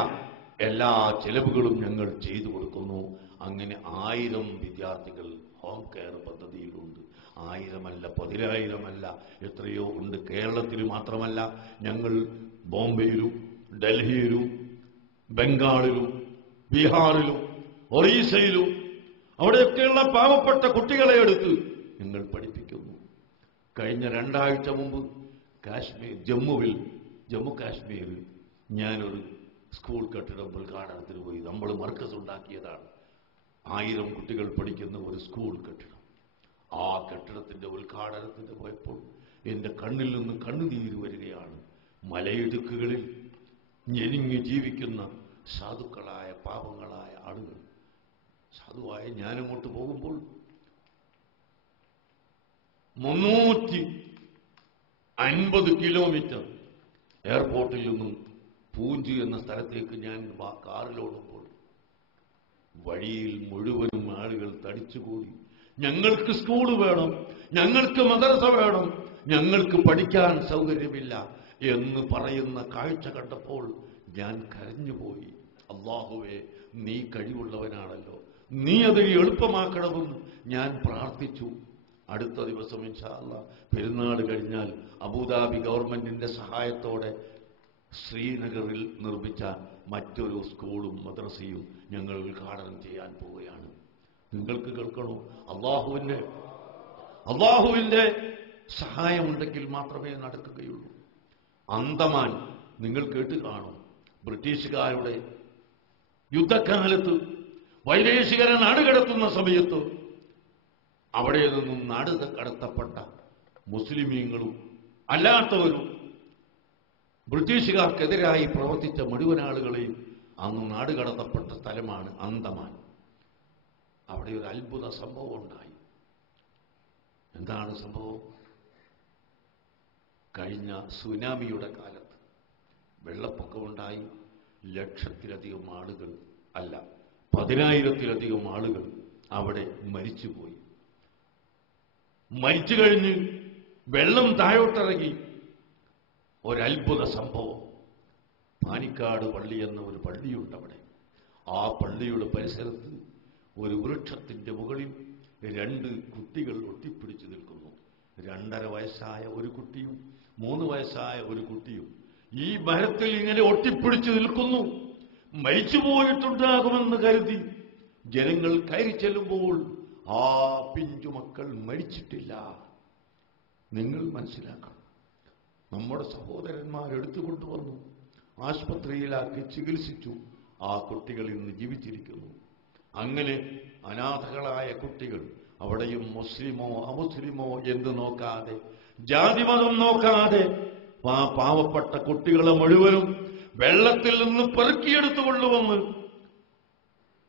എല്ലാ ചെലവുകളും ഞങ്ങൾ ചെയ്തു കൊടുക്കുന്നു. അങ്ങനെ 1000 വിദ്യാർത്ഥികൾ ഹോം കെയർ പദ്ധതിയിലുണ്ട്. 1000 അല്ല, 10,000 അല്ല, എത്രയോ ഉണ്ട്. കേരളത്തിൽ മാത്രമല്ല, ഞങ്ങൾ ബോംബെയിലും ഡൽഹിയിലും ബംഗാളിലും ബീഹാറിലും ഒറീസയിലും അവിടെയൊക്കെയുള്ള പാവപ്പെട്ട കുട്ടികളെ എടുത്ത് ഞങ്ങൾ പഠിപ്പിക്കുന്നു. കഴിഞ്ഞ 2 ആഴ്ച മുമ്പ് ജമ്മു കാശ്മീരിൽ ഞാനൊരു സ്കൂൾ കെട്ടിടം ഉദ്ഘാടനത്തിന് പോയി. നമ്മൾ മർക്കസ് ഉണ്ടാക്കിയതാണ്. 1000 കുട്ടികൾ പഠിക്കുന്ന ഒരു സ്കൂൾ കെട്ടിടം. ആ കെട്ടിടത്തിന്റെ ഉദ്ഘാടനത്തിന് പോയപ്പോൾ എന്റെ കണ്ണിൽ നിന്ന് കണ്ണുനീര് വരികയാണ്. മലയിടുക്കുകളിൽ ഞെരുങ്ങി ജീവിക്കുന്ന സാധുക്കളായ പാവങ്ങളായ ആളുകൾ. സാധുവായ ഞാനങ്ങോട്ട് പോകുമ്പോൾ 350 കിലോമീറ്റർ എയർപോർട്ടിൽ നിന്നും പൂഞ്ച് എന്ന സ്ഥലത്തേക്ക് ഞാൻ കാറിലോടുമ്പോൾ വഴിയിൽ മുഴുവനും ആളുകൾ തടിച്ചുകൂടി ഞങ്ങൾക്ക് സ്കൂൾ വേണം, ഞങ്ങൾക്ക് മദ്രസ വേണം, ഞങ്ങൾക്ക് പഠിക്കാൻ സൗകര്യമില്ല എന്ന് പറയുന്ന കാഴ്ച കണ്ടപ്പോൾ ഞാൻ കരഞ്ഞുപോയി. അല്ലാഹുവേ, നീ കഴിവുള്ളവനാണല്ലോ, നീ അത് എളുപ്പമാക്കണമെന്ന് ഞാൻ പ്രാർത്ഥിച്ചു. അടുത്ത ദിവസം ഇൻഷാ അല്ലാഹ് പെരുന്നാൾ കഴിഞ്ഞാൽ അബുദാബി ഗവൺമെന്റിന്റെ സഹായത്തോടെ ശ്രീനഗറിൽ നിർമ്മിച്ച മറ്റൊരു സ്കൂളും മദ്രസയും ഞങ്ങൾ ഉദ്ഘാടനം ചെയ്യാൻ പോവുകയാണ്. നിങ്ങൾക്ക് കേൾക്കണോ? അള്ളാഹുവിന്റെ സഹായമുണ്ടെങ്കിൽ മാത്രമേ നടക്കുകയുള്ളൂ. അന്തമാൻ നിങ്ങൾ കേട്ട് കാണും. ബ്രിട്ടീഷുകാരുടെ യുദ്ധകാലത്ത് വൈദേശികരെ നാടുകടത്തുന്ന സമയത്ത് അവിടെ നിന്നും നാട് കടത്തപ്പെട്ട മുസ്ലിമീങ്ങളും അല്ലാത്തവരും ബ്രിട്ടീഷുകാർക്കെതിരായി പ്രവർത്തിച്ച മുഴുവൻ ആളുകളെയും അന്ന് നാടുകടത്തപ്പെട്ട സ്ഥലമാണ് അന്തമാൻ. അവിടെ ഒരു അത്ഭുത സംഭവം ഉണ്ടായി. എന്താണ് സംഭവം? കഴിഞ്ഞ സുനാമിയുടെ കാലത്ത് വെള്ളപ്പൊക്കമുണ്ടായി. ലക്ഷത്തിലധികം ആളുകൾ, അല്ല 10,000-ത്തിലധികം ആളുകൾ അവിടെ മരിച്ചുപോയി. മരിച്ചു കഴിഞ്ഞ് വെള്ളം താഴോട്ടിറങ്ങി. ഒരത്ഭുത സംഭവം. പാനിക്കാട് പള്ളി എന്ന ഒരു പള്ളിയുണ്ട് അവിടെ. ആ പള്ളിയുടെ പരിസരത്ത് ഒരു വൃക്ഷത്തിന്റെ മുകളിൽ 2 കുട്ടികൾ ഒട്ടിപ്പിടിച്ചു നിൽക്കുന്നു. 2.5 വയസ്സായ ഒരു കുട്ടിയും 3 വയസ്സായ ഒരു കുട്ടിയും ഈ മരത്തിൽ ഇങ്ങനെ ഒട്ടിപ്പിടിച്ചു നിൽക്കുന്നു. മരിച്ചു പോയിട്ടുണ്ടാകുമെന്ന് കരുതി ജനങ്ങൾ കയറി ചെല്ലുമ്പോൾ ആ പിഞ്ചുമക്കൾ മരിച്ചിട്ടില്ല. നിങ്ങൾ മനസ്സിലാക്കണം, നമ്മുടെ സഹോദരന്മാർ എടുത്തുകൊണ്ടുവന്നു ആശുപത്രിയിലാക്കി ചികിത്സിച്ചു. ആ കുട്ടികൾ ഇന്ന് ജീവിച്ചിരിക്കുന്നു. അങ്ങനെ അനാഥകളായ കുട്ടികൾ അവിടെയും മുസ്ലിമോ അമുസ്ലിമോ എന്ന് നോക്കാതെ, ജാതിമതം നോക്കാതെ ആ പാവപ്പെട്ട കുട്ടികളെ മുഴുവനും വെള്ളത്തിൽ നിന്ന് പെറുക്കിയെടുത്തുകൊണ്ടുവന്ന്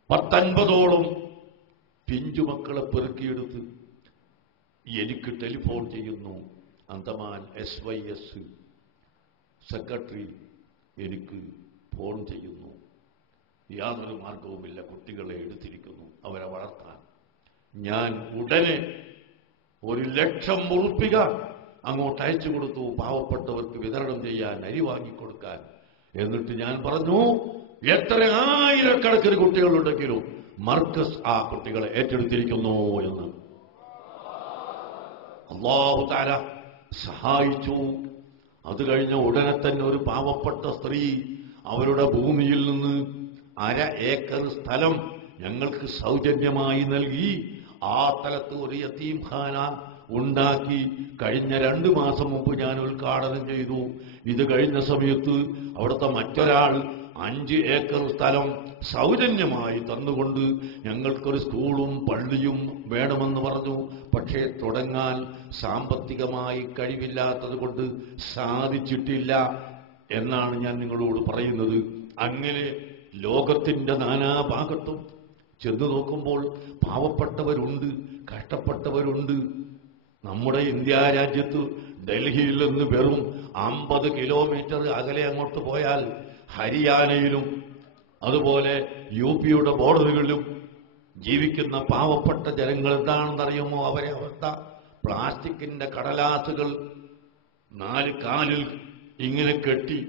10-50ഓളം പിഞ്ചുമക്കളെ പെറുക്കിയെടുത്ത് എനിക്ക് ടെലിഫോൺ ചെയ്യുന്നു. അന്തമാൻ SYS സെക്രട്ടറി എനിക്ക് ഫോൺ ചെയ്യുന്നു. യാതൊരു മാർഗവുമില്ല, കുട്ടികളെ എടുത്തിരിക്കുന്നു, അവരെ വളർത്താൻ. ഞാൻ ഉടനെ 1,00,000 ഉറുപ്പിക അങ്ങോട്ട് അയച്ചു കൊടുത്തു, പാവപ്പെട്ടവർക്ക് വിതരണം ചെയ്യാൻ, അരി വാങ്ങിക്കൊടുക്കാൻ. എന്നിട്ട് ഞാൻ പറഞ്ഞു, എത്ര ആയിരക്കണക്കിന് കുട്ടികളുണ്ടെങ്കിലും മർക്കസ് ആ കുട്ടികളെ ഏറ്റെടുത്തിരിക്കുന്നു എന്ന്. അല്ലാഹു തആല സഹായിച്ചു. അത് കഴിഞ്ഞ ഉടനെ തന്നെ ഒരു പാവപ്പെട്ട സ്ത്രീ അവരുടെ ഭൂമിയിൽ നിന്ന് 1/2 ഏക്കർ സ്ഥലം ഞങ്ങൾക്ക് സൗജന്യമായി നൽകി. ആ സ്ഥലത്ത് ഒരു യതീംഖാന ഉണ്ടാക്കി. കഴിഞ്ഞ 2 മാസം മുമ്പ് ഞാൻ ഉദ്ഘാടനം ചെയ്തു. ഇത് കഴിഞ്ഞ സമയത്ത് അവിടുത്തെ മറ്റൊരാൾ 5 ഏക്കർ സ്ഥലം സൗജന്യമായി തന്നുകൊണ്ട് ഞങ്ങൾക്കൊരു സ്കൂളും പള്ളിയും വേണമെന്ന് പറഞ്ഞു. പക്ഷേ തുടങ്ങാൻ സാമ്പത്തികമായി കഴിവില്ലാത്തത് കൊണ്ട് സാധിച്ചിട്ടില്ല എന്നാണ് ഞാൻ നിങ്ങളോട് പറയുന്നത്. അങ്ങനെ ലോകത്തിന്റെ നാനാഭാഗത്തും ചെന്നു നോക്കുമ്പോൾ പാവപ്പെട്ടവരുണ്ട്, കഷ്ടപ്പെട്ടവരുണ്ട്. നമ്മുടെ ഇന്ത്യ രാജ്യത്ത് ഡൽഹിയിൽ നിന്ന് വെറും 50 കിലോമീറ്റർ അകലെ അങ്ങോട്ട് പോയാൽ ഹരിയാനയിലും അതുപോലെ UP-യുടെ ബോർഡറുകളിലും ജീവിക്കുന്ന പാവപ്പെട്ട ജനങ്ങൾ എന്താണെന്നറിയുമോ അവരെ അവസ്ഥ? പ്ലാസ്റ്റിക്കിന്റെ കടലാസുകൾ 4 കാലിൽ ഇങ്ങനെ കെട്ടി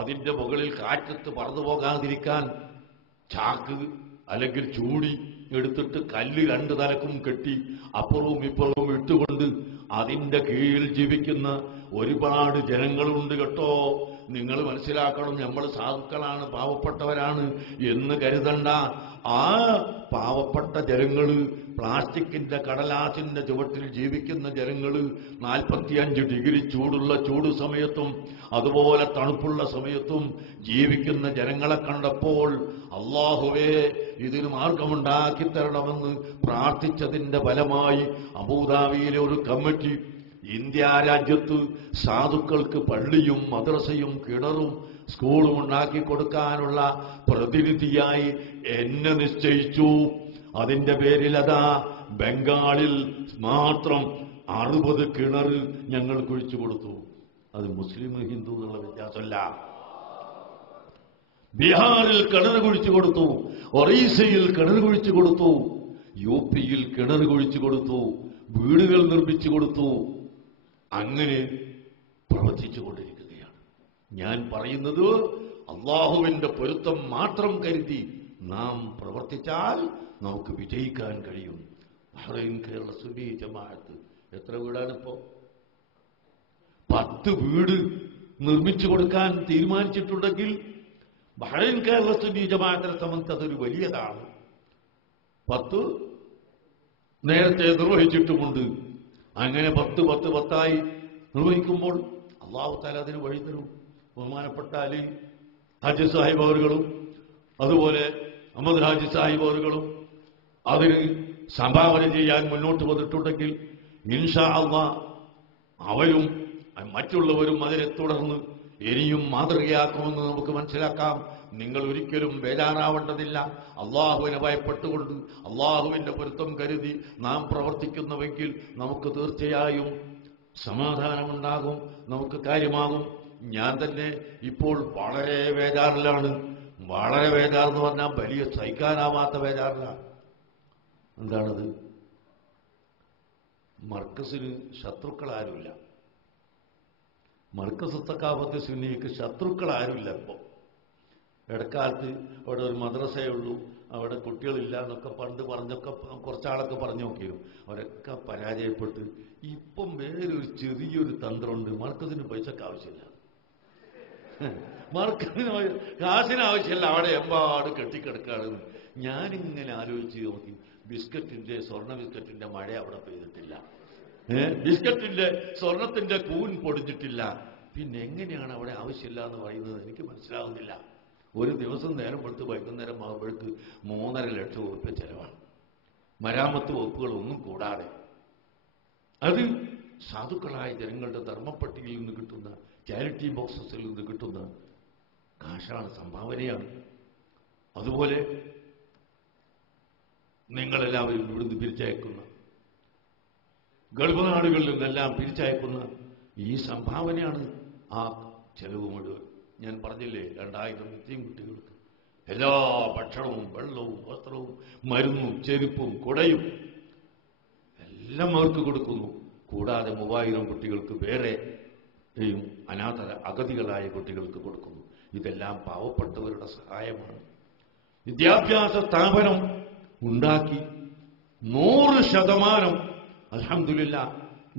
അതിന്റെ മുകളിൽ കാറ്റത്ത് പറന്നു പോകാതിരിക്കാൻ ചാക്ക് അല്ലെങ്കിൽ ചൂടി എടുത്തിട്ട് കല്ല് 2 തലക്കും കെട്ടി അപ്പുറവും ഇപ്പുറവും ഇട്ടുകൊണ്ട് അതിന്റെ കീഴിൽ ജീവിക്കുന്ന ഒരുപാട് ജനങ്ങളുണ്ട് കേട്ടോ. നിങ്ങൾ മനസ്സിലാക്കണം, നമ്മൾ സാധുക്കളാണ്, പാവപ്പെട്ടവരാണ് എന്ന് കരുതണ്ട. ആ പാവപ്പെട്ട ജനങ്ങള്, പ്ലാസ്റ്റിക്കിന്റെ കടലാസിന്റെ ചുവട്ടിൽ ജീവിക്കുന്ന ജനങ്ങള് 45 ഡിഗ്രി ചൂടുള്ള ചൂട് സമയത്തും അതുപോലെ തണുപ്പുള്ള സമയത്തും ജീവിക്കുന്ന ജനങ്ങളെ കണ്ടപ്പോൾ അല്ലാഹുവേ ഇതിന് മാർഗമുണ്ടാക്കി തരണമെന്ന് പ്രാർത്ഥിച്ചതിന്റെ ഫലമായി അബൂദാബിയിലെ ഒരു കമ്മിറ്റി ഇന്ത്യ രാജ്യത്ത് സാധുക്കൾക്ക് പള്ളിയും മദ്രസയും കിണറും സ്കൂളും ഉണ്ടാക്കി കൊടുക്കാനുള്ള പ്രതിനിധിയായി എന്നെ നിശ്ചയിച്ചു. അതിന്റെ പേരിൽ അതാ ബംഗാളിൽ മാത്രം 60 കിണർ ഞങ്ങൾ കുഴിച്ചു കൊടുത്തു. അത് മുസ്ലിം ഹിന്ദു എന്നുള്ള വ്യത്യാസമല്ല. ബീഹാറിൽ കിണർ കുഴിച്ചു കൊടുത്തു, ഒറീസയിൽ കിണർ കുഴിച്ചു കൊടുത്തു, UP-യിൽ കിണർ കുഴിച്ചു കൊടുത്തു, വീടുകൾ നിർമ്മിച്ചു കൊടുത്തു. അങ്ങനെ പ്രവർത്തിച്ചു കൊണ്ടിരിക്കുകയാണ്. ഞാൻ പറയുന്നത് അള്ളാഹുവിന്റെ പൊരുത്തം മാത്രം കരുതി നാം പ്രവർത്തിച്ചാൽ നമുക്ക് വിജയിക്കാൻ കഴിയും. ബഹ്റൈൻ കേരള സുന്നി ജമാഅത്ത് എത്ര വീടാണിപ്പോ? 10 വീട് നിർമ്മിച്ചു കൊടുക്കാൻ തീരുമാനിച്ചിട്ടുണ്ടെങ്കിൽ ബഹ്റൈൻ കേരള സുന്നി ജമാഅത്തിനെ സംബന്ധിച്ച് അതൊരു വലിയതാണ്. 10 നേരത്തെ നിർവഹിച്ചിട്ടുമുണ്ട്. അങ്ങനെ 10 നിർവഹിക്കുമ്പോൾ അല്ലാഹു തആല അതിന് വഴി തരും. ബഹുമാനപ്പെട്ട അലി ഹാജി സാഹിബ് അവറുകളും അതുപോലെ അഹമ്മദ് ഹാജി സാഹിബ് അവറുകളും അതിന് സംഭാവന ചെയ്യാൻ മുന്നോട്ട് വന്നിട്ടുണ്ടെങ്കിൽ ഇൻഷാ അല്ലാഹ് അവരും മറ്റുള്ളവരും അതിനെ തുടർന്ന് ഇനിയും മാതൃകയാക്കുമെന്ന് നമുക്ക് മനസ്സിലാക്കാം. നിങ്ങൾ ഒരിക്കലും ബേജാറാവേണ്ടതില്ല. അള്ളാഹുവിനെ ഭയപ്പെട്ടുകൊണ്ട് അള്ളാഹുവിന്റെ പൊരുത്തം കരുതി നാം പ്രവർത്തിക്കുന്നുവെങ്കിൽ നമുക്ക് തീർച്ചയായും സമാധാനമുണ്ടാകും, നമുക്ക് കാര്യമാകും. ഞാൻ തന്നെ ഇപ്പോൾ വളരെ ബേജാറിലാണ്. വളരെ ബേജാറെന്ന് പറഞ്ഞാൽ വലിയ സഹിക്കാനാവാത്ത ബേജാറിലാണ്. എന്താണത്? മർക്കസിന് ശത്രുക്കളാരുമില്ല. മർക്കസ് തക്കാഫത്ത് സുന്നിക്ക് ശത്രുക്കളാരുമില്ല. ഇപ്പോൾ ഇടക്കാലത്ത് അവിടെ ഒരു മദ്രസയേ ഉള്ളൂ, അവിടെ കുട്ടികളില്ല എന്നൊക്കെ പണ്ട് പറഞ്ഞൊക്കെ കുറച്ചാളൊക്കെ പറഞ്ഞു നോക്കിയിരുന്നു. അവരൊക്കെ പരാജയപ്പെട്ട് ഇപ്പം വേറൊരു ചെറിയൊരു തന്ത്രമുണ്ട്. മർക്കസിന് പൈസക്ക് ആവശ്യമില്ല, മർക്കസിന് കാശിന് ആവശ്യമില്ല, അവിടെ എമ്പാട് കെട്ടിക്കിടക്കാണ്. ഞാനിങ്ങനെ ആലോചിച്ച് നോക്കി, ബിസ്ക്കറ്റിന്റെ സ്വർണ്ണ ബിസ്ക്കറ്റിന്റെ മഴ അവിടെ പെയ്തിട്ടില്ല, ബിസ്ക്കറ്റിന്റെ സ്വർണത്തിന്റെ കൂൻ പൊടിഞ്ഞിട്ടില്ല. പിന്നെ എങ്ങനെയാണ് അവിടെ ആവശ്യമില്ല എന്ന് പറയുന്നത് എനിക്ക് മനസ്സിലാവുന്നില്ല. ഒരു ദിവസം നേരം കൊടുത്ത് വൈകുന്നേരം ആകുമ്പോഴേക്ക് 3.5 ലക്ഷം രൂപ ചെലവാണ്, മരാമത്ത് വകുപ്പുകളൊന്നും കൂടാതെ. അത് സാധുക്കളായ ജനങ്ങളുടെ ധർമ്മപ്പട്ടികയിൽ നിന്ന് കിട്ടുന്ന, ചാരിറ്റി ബോക്സസിൽ നിന്ന് കിട്ടുന്ന കാശാണ്, സംഭാവനയാണ്. അതുപോലെ നിങ്ങളെല്ലാവരും ഇവിടുന്ന് പിരിച്ചയക്കുന്ന, ഗൾഫ് നാടുകളിൽ നിന്നെല്ലാം പിരിച്ചയക്കുന്ന ഈ സംഭാവനയാണ് ആ ചെലവ് മുഴുവൻ. ഞാൻ പറഞ്ഞില്ലേ, 2000 നിത്യം കുട്ടികൾക്ക് എല്ലാ ഭക്ഷണവും വെള്ളവും വസ്ത്രവും മരുന്നും ചെരുപ്പും കുടയും എല്ലാം അവർക്ക് കൊടുക്കുന്നു. കൂടാതെ 3000 കുട്ടികൾക്ക് വേറെയും അനാഥ അഗതികളായ കുട്ടികൾക്ക് കൊടുക്കുന്നു. ഇതെല്ലാം പാവപ്പെട്ടവരുടെ സഹായമാണ്. വിദ്യാഭ്യാസ സ്ഥാപനം ഉണ്ടാക്കി 100% അൽഹംദുലില്ലാ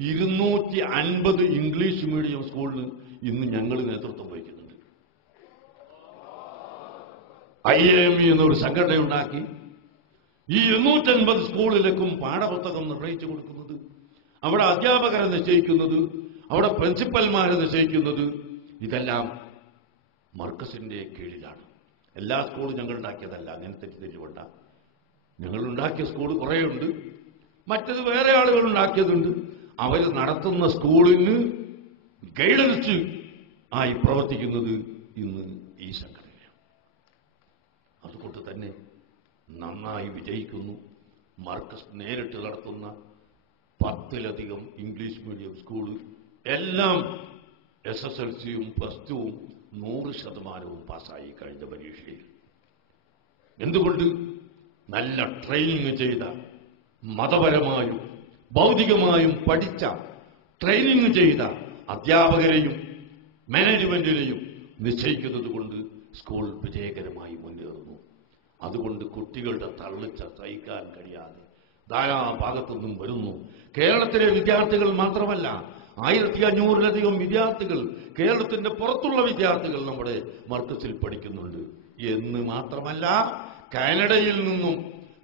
250 ഇംഗ്ലീഷ് മീഡിയം സ്കൂളിന് ഇന്ന് ഞങ്ങൾ നേതൃത്വം വഹിക്കുന്നുണ്ട്. IAME എന്നൊരു സംഘടന ഉണ്ടാക്കി ഈ 250 സ്കൂളിലേക്കും പാഠപുസ്തകം നിർണയിച്ചു കൊടുക്കുന്നത്, അവിടെ അധ്യാപകരെ നിശ്ചയിക്കുന്നത്, അവിടെ പ്രിൻസിപ്പൽമാരെ നിശ്ചയിക്കുന്നത്, ഇതെല്ലാം മർക്കസിന്റെ കീഴിലാണ്. എല്ലാ സ്കൂളും ഞങ്ങൾ ഉണ്ടാക്കിയതല്ല, അങ്ങനെ തെറ്റിദ്ധരിച്ചുകൊണ്ട. ഞങ്ങൾ ഉണ്ടാക്കിയ സ്കൂൾ കുറേയുണ്ട്, മറ്റത് വേറെ ആളുകൾ ഉണ്ടാക്കിയതുണ്ട്. അവർ നടത്തുന്ന സ്കൂളിന് ഗൈഡൻസ് ആയി പ്രവർത്തിക്കുന്നത് ഇന്ന് ഈ സംഘടനയാണ്. അതുകൊണ്ട് തന്നെ നന്നായി വിജയിക്കുന്നു. മർക്കസ് നേരിട്ട് നടത്തുന്ന 10ലധികം ഇംഗ്ലീഷ് മീഡിയം സ്കൂള് എല്ലാം SSLCയും +2വും 100% പാസ്സായി കഴിഞ്ഞ പരീക്ഷയിൽ. എന്തുകൊണ്ട്? നല്ല ട്രെയിനിങ് ചെയ്ത, മതപരമായും ഭൗതികമായും പഠിച്ച, ട്രെയിനിങ് ചെയ്ത അധ്യാപകരെയും മാനേജ്മെന്റിനെയും നിശ്ചയിക്കുന്നത് കൊണ്ട് സ്കൂൾ വിജയകരമായി മുന്നേറുന്നു. അതുകൊണ്ട് കുട്ടികളുടെ തള്ളിച്ച സഹിക്കാൻ കഴിയാതെ ധാരാളം ഭാഗത്തുനിന്നും വരുന്നു. കേരളത്തിലെ വിദ്യാർത്ഥികൾ മാത്രമല്ല, 1500-ലധികം വിദ്യാർത്ഥികൾ, കേരളത്തിന്റെ പുറത്തുള്ള വിദ്യാർത്ഥികൾ നമ്മുടെ മർക്കസിൽ പഠിക്കുന്നുണ്ട് എന്ന് മാത്രമല്ല, കാനഡയിൽ നിന്നും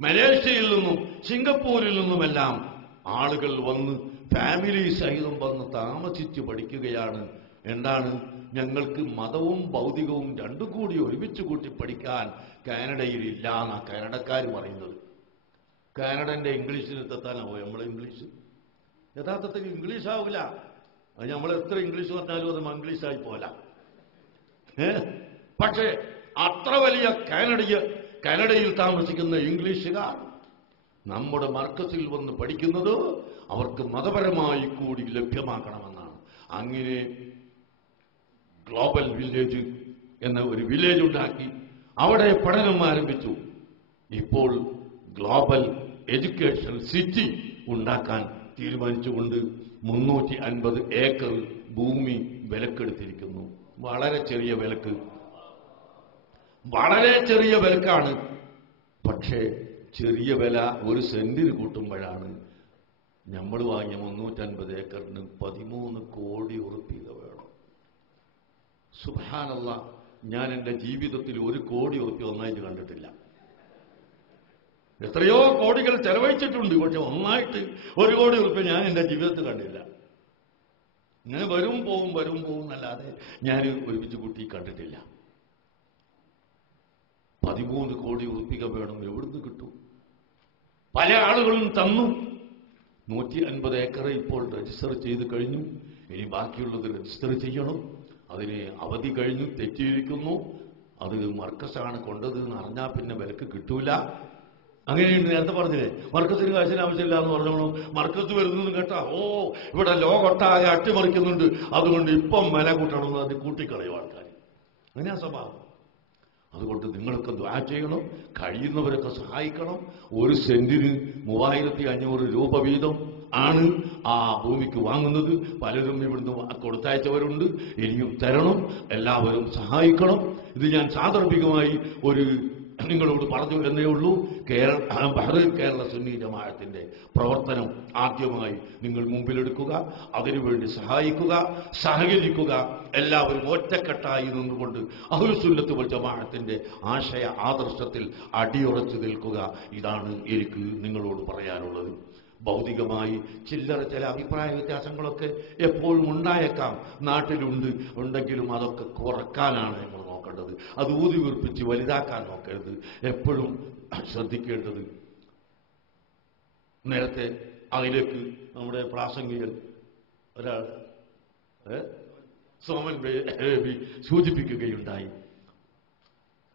മലേഷ്യയിൽ നിന്നും സിംഗപ്പൂരിൽ നിന്നുമെല്ലാം ആളുകൾ വന്ന് ഫാമിലി സഹിതം വന്ന് താമസിച്ച് പഠിക്കുകയാണ്. എന്താണ്? ഞങ്ങൾക്ക് മതവും ഭൗതികവും രണ്ടും കൂടി ഒരുമിച്ച് കൂട്ടി പഠിക്കാൻ കാനഡയിൽ ഇല്ല എന്നാണ് കാനഡക്കാർ പറയുന്നത്. കാനഡന്റെ ഇംഗ്ലീഷിൽ എത്താനാവോ നമ്മളെ ഇംഗ്ലീഷ്? യഥാർത്ഥത്തിൽ ഇംഗ്ലീഷ് ആവില്ല. അത് നമ്മൾ എത്ര ഇംഗ്ലീഷ് പറഞ്ഞാലും അത് മംഗ്ലീഷായി പോല. പക്ഷേ അത്ര വലിയ കാനഡയിൽ താമസിക്കുന്ന ഇംഗ്ലീഷുകാർ നമ്മുടെ മർക്കസിൽ വന്ന് പഠിക്കുന്നത് അവർക്ക് മതപരമായി കൂടി ലഭ്യമാക്കണമെന്നാണ്. അങ്ങനെ ഗ്ലോബൽ വില്ലേജ് എന്ന ഒരു വില്ലേജ് ഉണ്ടാക്കി അവിടെ പഠനം ആരംഭിച്ചു. ഇപ്പോൾ ഗ്ലോബൽ എഡ്യൂക്കേഷൻ സിറ്റി ഉണ്ടാക്കാൻ തീരുമാനിച്ചുകൊണ്ട് 350 ഏക്കർ ഭൂമി വിലക്കെടുത്തിരിക്കുന്നു. വളരെ ചെറിയ വിലക്ക്, വളരെ ചെറിയ വിലക്കാണ്. പക്ഷേ ചെറിയ വില ഒരു സെന്റിന് കൂട്ടുമ്പോഴാണ് നമ്മൾ വാങ്ങിയ 350 ഏക്കറിന് 13 കോടി ഉറുപ്പിക വേണം. സുബ്ഹാനല്ലാഹ്, ഞാൻ എന്റെ ജീവിതത്തിൽ 1 കോടി ഉറുപ്പിക ഒന്നായിട്ട് കണ്ടിട്ടില്ല. എത്രയോ കോടികൾ ചെലവഴിച്ചിട്ടുണ്ട്, പക്ഷെ ഒന്നായിട്ട് 1 കോടി ഉറുപ്പിക ഞാൻ എന്റെ ജീവിതത്തിൽ കണ്ടില്ല. ഇങ്ങനെ വരും പോവും എന്നല്ലാതെ ഞാൻ ഒരുമിച്ച് കൂട്ടി കണ്ടിട്ടില്ല. 13 കോടി ഉറുപ്പിക വേണം, എവിടുന്ന് കിട്ടും? പല ആളുകളും തന്നു. 150 ഏക്കർ ഇപ്പോൾ രജിസ്റ്റർ ചെയ്ത് കഴിഞ്ഞു. ഇനി ബാക്കിയുള്ളത് രജിസ്റ്റർ ചെയ്യണം. അതിന് അവധി കഴിഞ്ഞു, തെറ്റിയിരിക്കുന്നു. അത് മർക്കസാണ് കൊണ്ടത് എന്ന് അറിഞ്ഞാൽ പിന്നെ വിലക്ക് കിട്ടൂല. അങ്ങനെയുണ്ട്. നേരത്തെ പറഞ്ഞില്ലേ, മർക്കസിന് കാശിന് ആവശ്യമില്ല എന്ന് പറഞ്ഞോളൂ. മർക്കസ് വരുന്നത് കേട്ടാ ഇവിടെ ലോകൊട്ടാകെ അട്ടിമറിക്കുന്നുണ്ട്, അതുകൊണ്ട് ഇപ്പം വില കൂട്ടണമെന്ന് അത് കൂട്ടിക്കളയും ആൾക്കാർ. അങ്ങനെയാ സ്വഭാവം. അതുകൊണ്ട് നിങ്ങളൊക്കെ ദ്വാ ചെയ്യണം, കഴിയുന്നവരൊക്കെ സഹായിക്കണം. 1 സെന്റിന് 3500 രൂപ വീതം ആണ് ആ ഭൂമിക്ക് വാങ്ങുന്നത്. പലരും ഇവിടുന്ന് കൊടുത്തയച്ചവരുണ്ട്, ഇനിയും തരണം. എല്ലാവരും സഹായിക്കണം. ഇത് ഞാൻ സാന്ദർഭികമായി നിങ്ങളോട് പറഞ്ഞു എന്നേ ഉള്ളൂ. ബഹ്റൈൻ കേരള സുന്നി ജമാഅത്തിന്റെ പ്രവർത്തനം ആദ്യമായി നിങ്ങൾ മുമ്പിലെടുക്കുക, അതിനുവേണ്ടി സഹായിക്കുക, സഹകരിക്കുക. എല്ലാവരും ഒറ്റക്കെട്ടായി നിന്നുകൊണ്ട് അഹ്ലുസ് സുന്നത്ത് വൽ ജമാഅത്തിന്റെ ആശയ ആദർശത്തിൽ അടിയുറച്ചു നിൽക്കുക. ഇതാണ് എനിക്ക് നിങ്ങളോട് പറയാനുള്ളത്. ഭൗതികമായി ചില അഭിപ്രായ വ്യത്യാസങ്ങളൊക്കെ എപ്പോഴും ഉണ്ടായേക്കാം, ഉണ്ടെങ്കിലും അതൊക്കെ കുറക്കാനാണ് നമ്മൾ നോക്കേണ്ടത്. അത് ഊതി വീർപ്പിച്ച് വലുതാക്കാൻ നോക്കരുത്. എപ്പോഴും ശ്രദ്ധിക്കേണ്ടത്, നേരത്തെ അതിലേക്ക് നമ്മുടെ പ്രാസംഗികൻ ഒരാൾ സോമൻ ബേബി സൂചിപ്പിക്കുകയുണ്ടായി.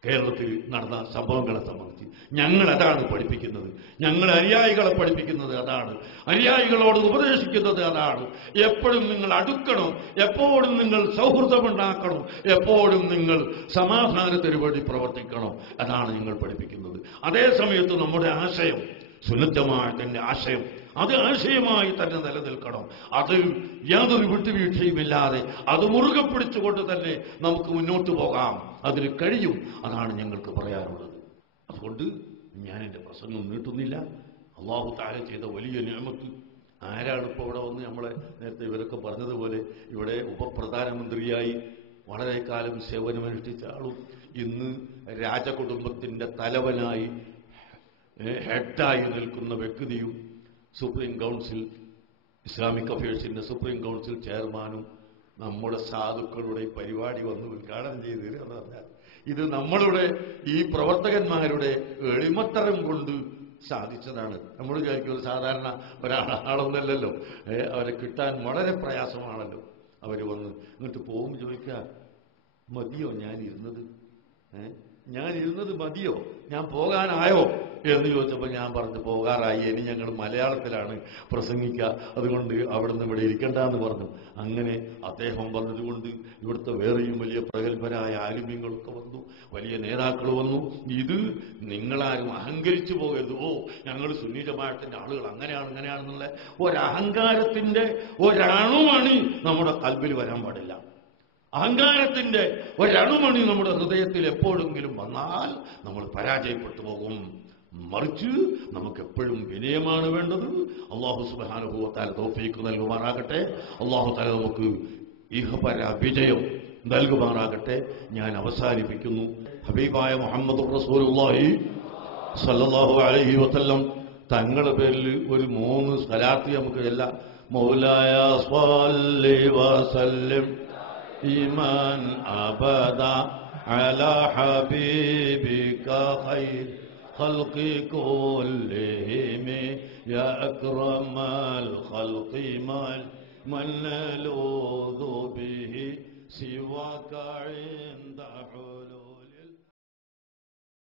കേരളത്തിൽ നടന്ന സംഭവങ്ങളെ സംബന്ധിച്ച് ഞങ്ങൾ അതാണ് പഠിപ്പിക്കുന്നത്, ഞങ്ങൾ അനുയായികളെ പഠിപ്പിക്കുന്നത് അതാണ്, അനുയായികളോട് ഉപദേശിക്കുന്നത് അതാണ്. എപ്പോഴും നിങ്ങൾ അടുക്കണം, എപ്പോഴും നിങ്ങൾ സൗഹൃദമുണ്ടാക്കണം, എപ്പോഴും നിങ്ങൾ സമാധാനത്തിന് വേണ്ടി പ്രവർത്തിക്കണം. അതാണ് നിങ്ങൾ പഠിപ്പിക്കുന്നത്. അതേ സമയത്ത് നമ്മുടെ ആശയം, സുന്നത്ത് ജമാഅത്തിന്റെ ആശയം, അത് ആശയമായി തന്നെ നിലനിൽക്കണം. അത് യാതൊരു വിട്ടുവീഴ്ചയുമില്ലാതെ അത് മുറുകെ പിടിച്ചുകൊണ്ട് തന്നെ നമുക്ക് മുന്നോട്ട് പോകാം. അതിന് കഴിയും. അതാണ് ഞങ്ങൾക്ക് പറയാനുള്ളത്. അതുകൊണ്ട് ഞാൻ എൻ്റെ പ്രസംഗം നീട്ടുന്നില്ല. അല്ലാഹു തആല ചെയ്ത വലിയ നിഅമത്ത്. ആരാണ് ഇപ്പോൾ ഇവിടെ വന്ന് നമ്മളെ നേരത്തെ ഇവരൊക്കെ പറഞ്ഞതുപോലെ ഇവിടെ ഉപപ്രധാനമന്ത്രിയായി വളരെ കാലം സേവനമനുഷ്ഠിച്ച ആളും ഇന്ന് രാജകുടുംബത്തിന്റെ തലവനായി ഹെഡായി നിൽക്കുന്ന വ്യക്തിയും സുപ്രീം കൗൺസിൽ, ഇസ്ലാമിക് അഫയേഴ്സിന്റെ സുപ്രീം കൗൺസിൽ ചെയർമാനും നമ്മുടെ സാധുക്കളുടെ പരിപാടി വന്ന് ഉദ്ഘാടനം ചെയ്ത് എന്ന് പറഞ്ഞാൽ ഇത് നമ്മളുടെ ഈ പ്രവർത്തകന്മാരുടെ എളിമത്തരം കൊണ്ട് സാധിച്ചതാണ്. നമ്മൾ വിചാരിക്കും സാധാരണ ഒരാളൊന്നല്ലല്ലോ, അവരെ കിട്ടാൻ വളരെ പ്രയാസമാണല്ലോ. അവർ വന്ന് എന്നിട്ട് പോകും ചോദിക്കുക, മതിയോ ഞാൻ ഇരുന്നത് മതിയോ, ഞാൻ പോകാനായോ എന്ന് ചോദിച്ചപ്പോൾ ഞാൻ പറഞ്ഞു പോകാറായി, ഇനി ഞങ്ങൾ മലയാളത്തിലാണ് പ്രസംഗിക്കുക, അതുകൊണ്ട് അവിടെ നിന്ന് ഇവിടെ ഇരിക്കണ്ടെന്ന് പറഞ്ഞു. അങ്ങനെ അദ്ദേഹം വന്നതുകൊണ്ട് ഇവിടുത്തെ വേറെയും വലിയ പ്രഗത്ഭരായ ആലിമ്യങ്ങളൊക്കെ വന്നു, വലിയ നേതാക്കൾ വന്നു. ഇത് നിങ്ങളാരും അഹങ്കരിച്ചു പോകരുത്. ഞങ്ങൾ സുന്നി ജമാഅത്തിന്റെ ആളുകൾ അങ്ങനെയാണെന്നുള്ള ഒരഹങ്കാരത്തിന്റെ ഒരണുമണി നമ്മുടെ കൽബിൽ വരാൻ പാടില്ല. അഹങ്കാരത്തിന്റെ ഒരണുമണി നമ്മുടെ ഹൃദയത്തിൽ എപ്പോഴെങ്കിലും വന്നാൽ നമ്മൾ പരാജയപ്പെട്ടു പോകും. മറിച്ച് നമുക്ക് എപ്പോഴും വിനയമാണ് വേണ്ടത്. അല്ലാഹു സുബ്ഹാനഹു വ തആല തൗഫീഖ് നൽകുമാറാകട്ടെ. അല്ലാഹു തആല നമുക്ക് ഇഹപര വിജയം നൽകുമാറാകട്ടെ. ഞാൻ അവസാനിപ്പിക്കുന്നു. ഹബീബായ മുഹമ്മദ് റസൂലുള്ളാഹി സ്വല്ലല്ലാഹു അലൈഹി വസല്ലം തങ്ങളുടെ പേരിൽ ഒരു 3 സ്വലാത്ത് നമുക്ക് എല്ലാം. മൗലായ സ്വല്ലി വസല്ലിം ഈമാൻ അബദാ അലാ ഹബീബിക ഖൈർ خلق كلهم يا أكرم الخلق من نلوذ به سواك عند حلول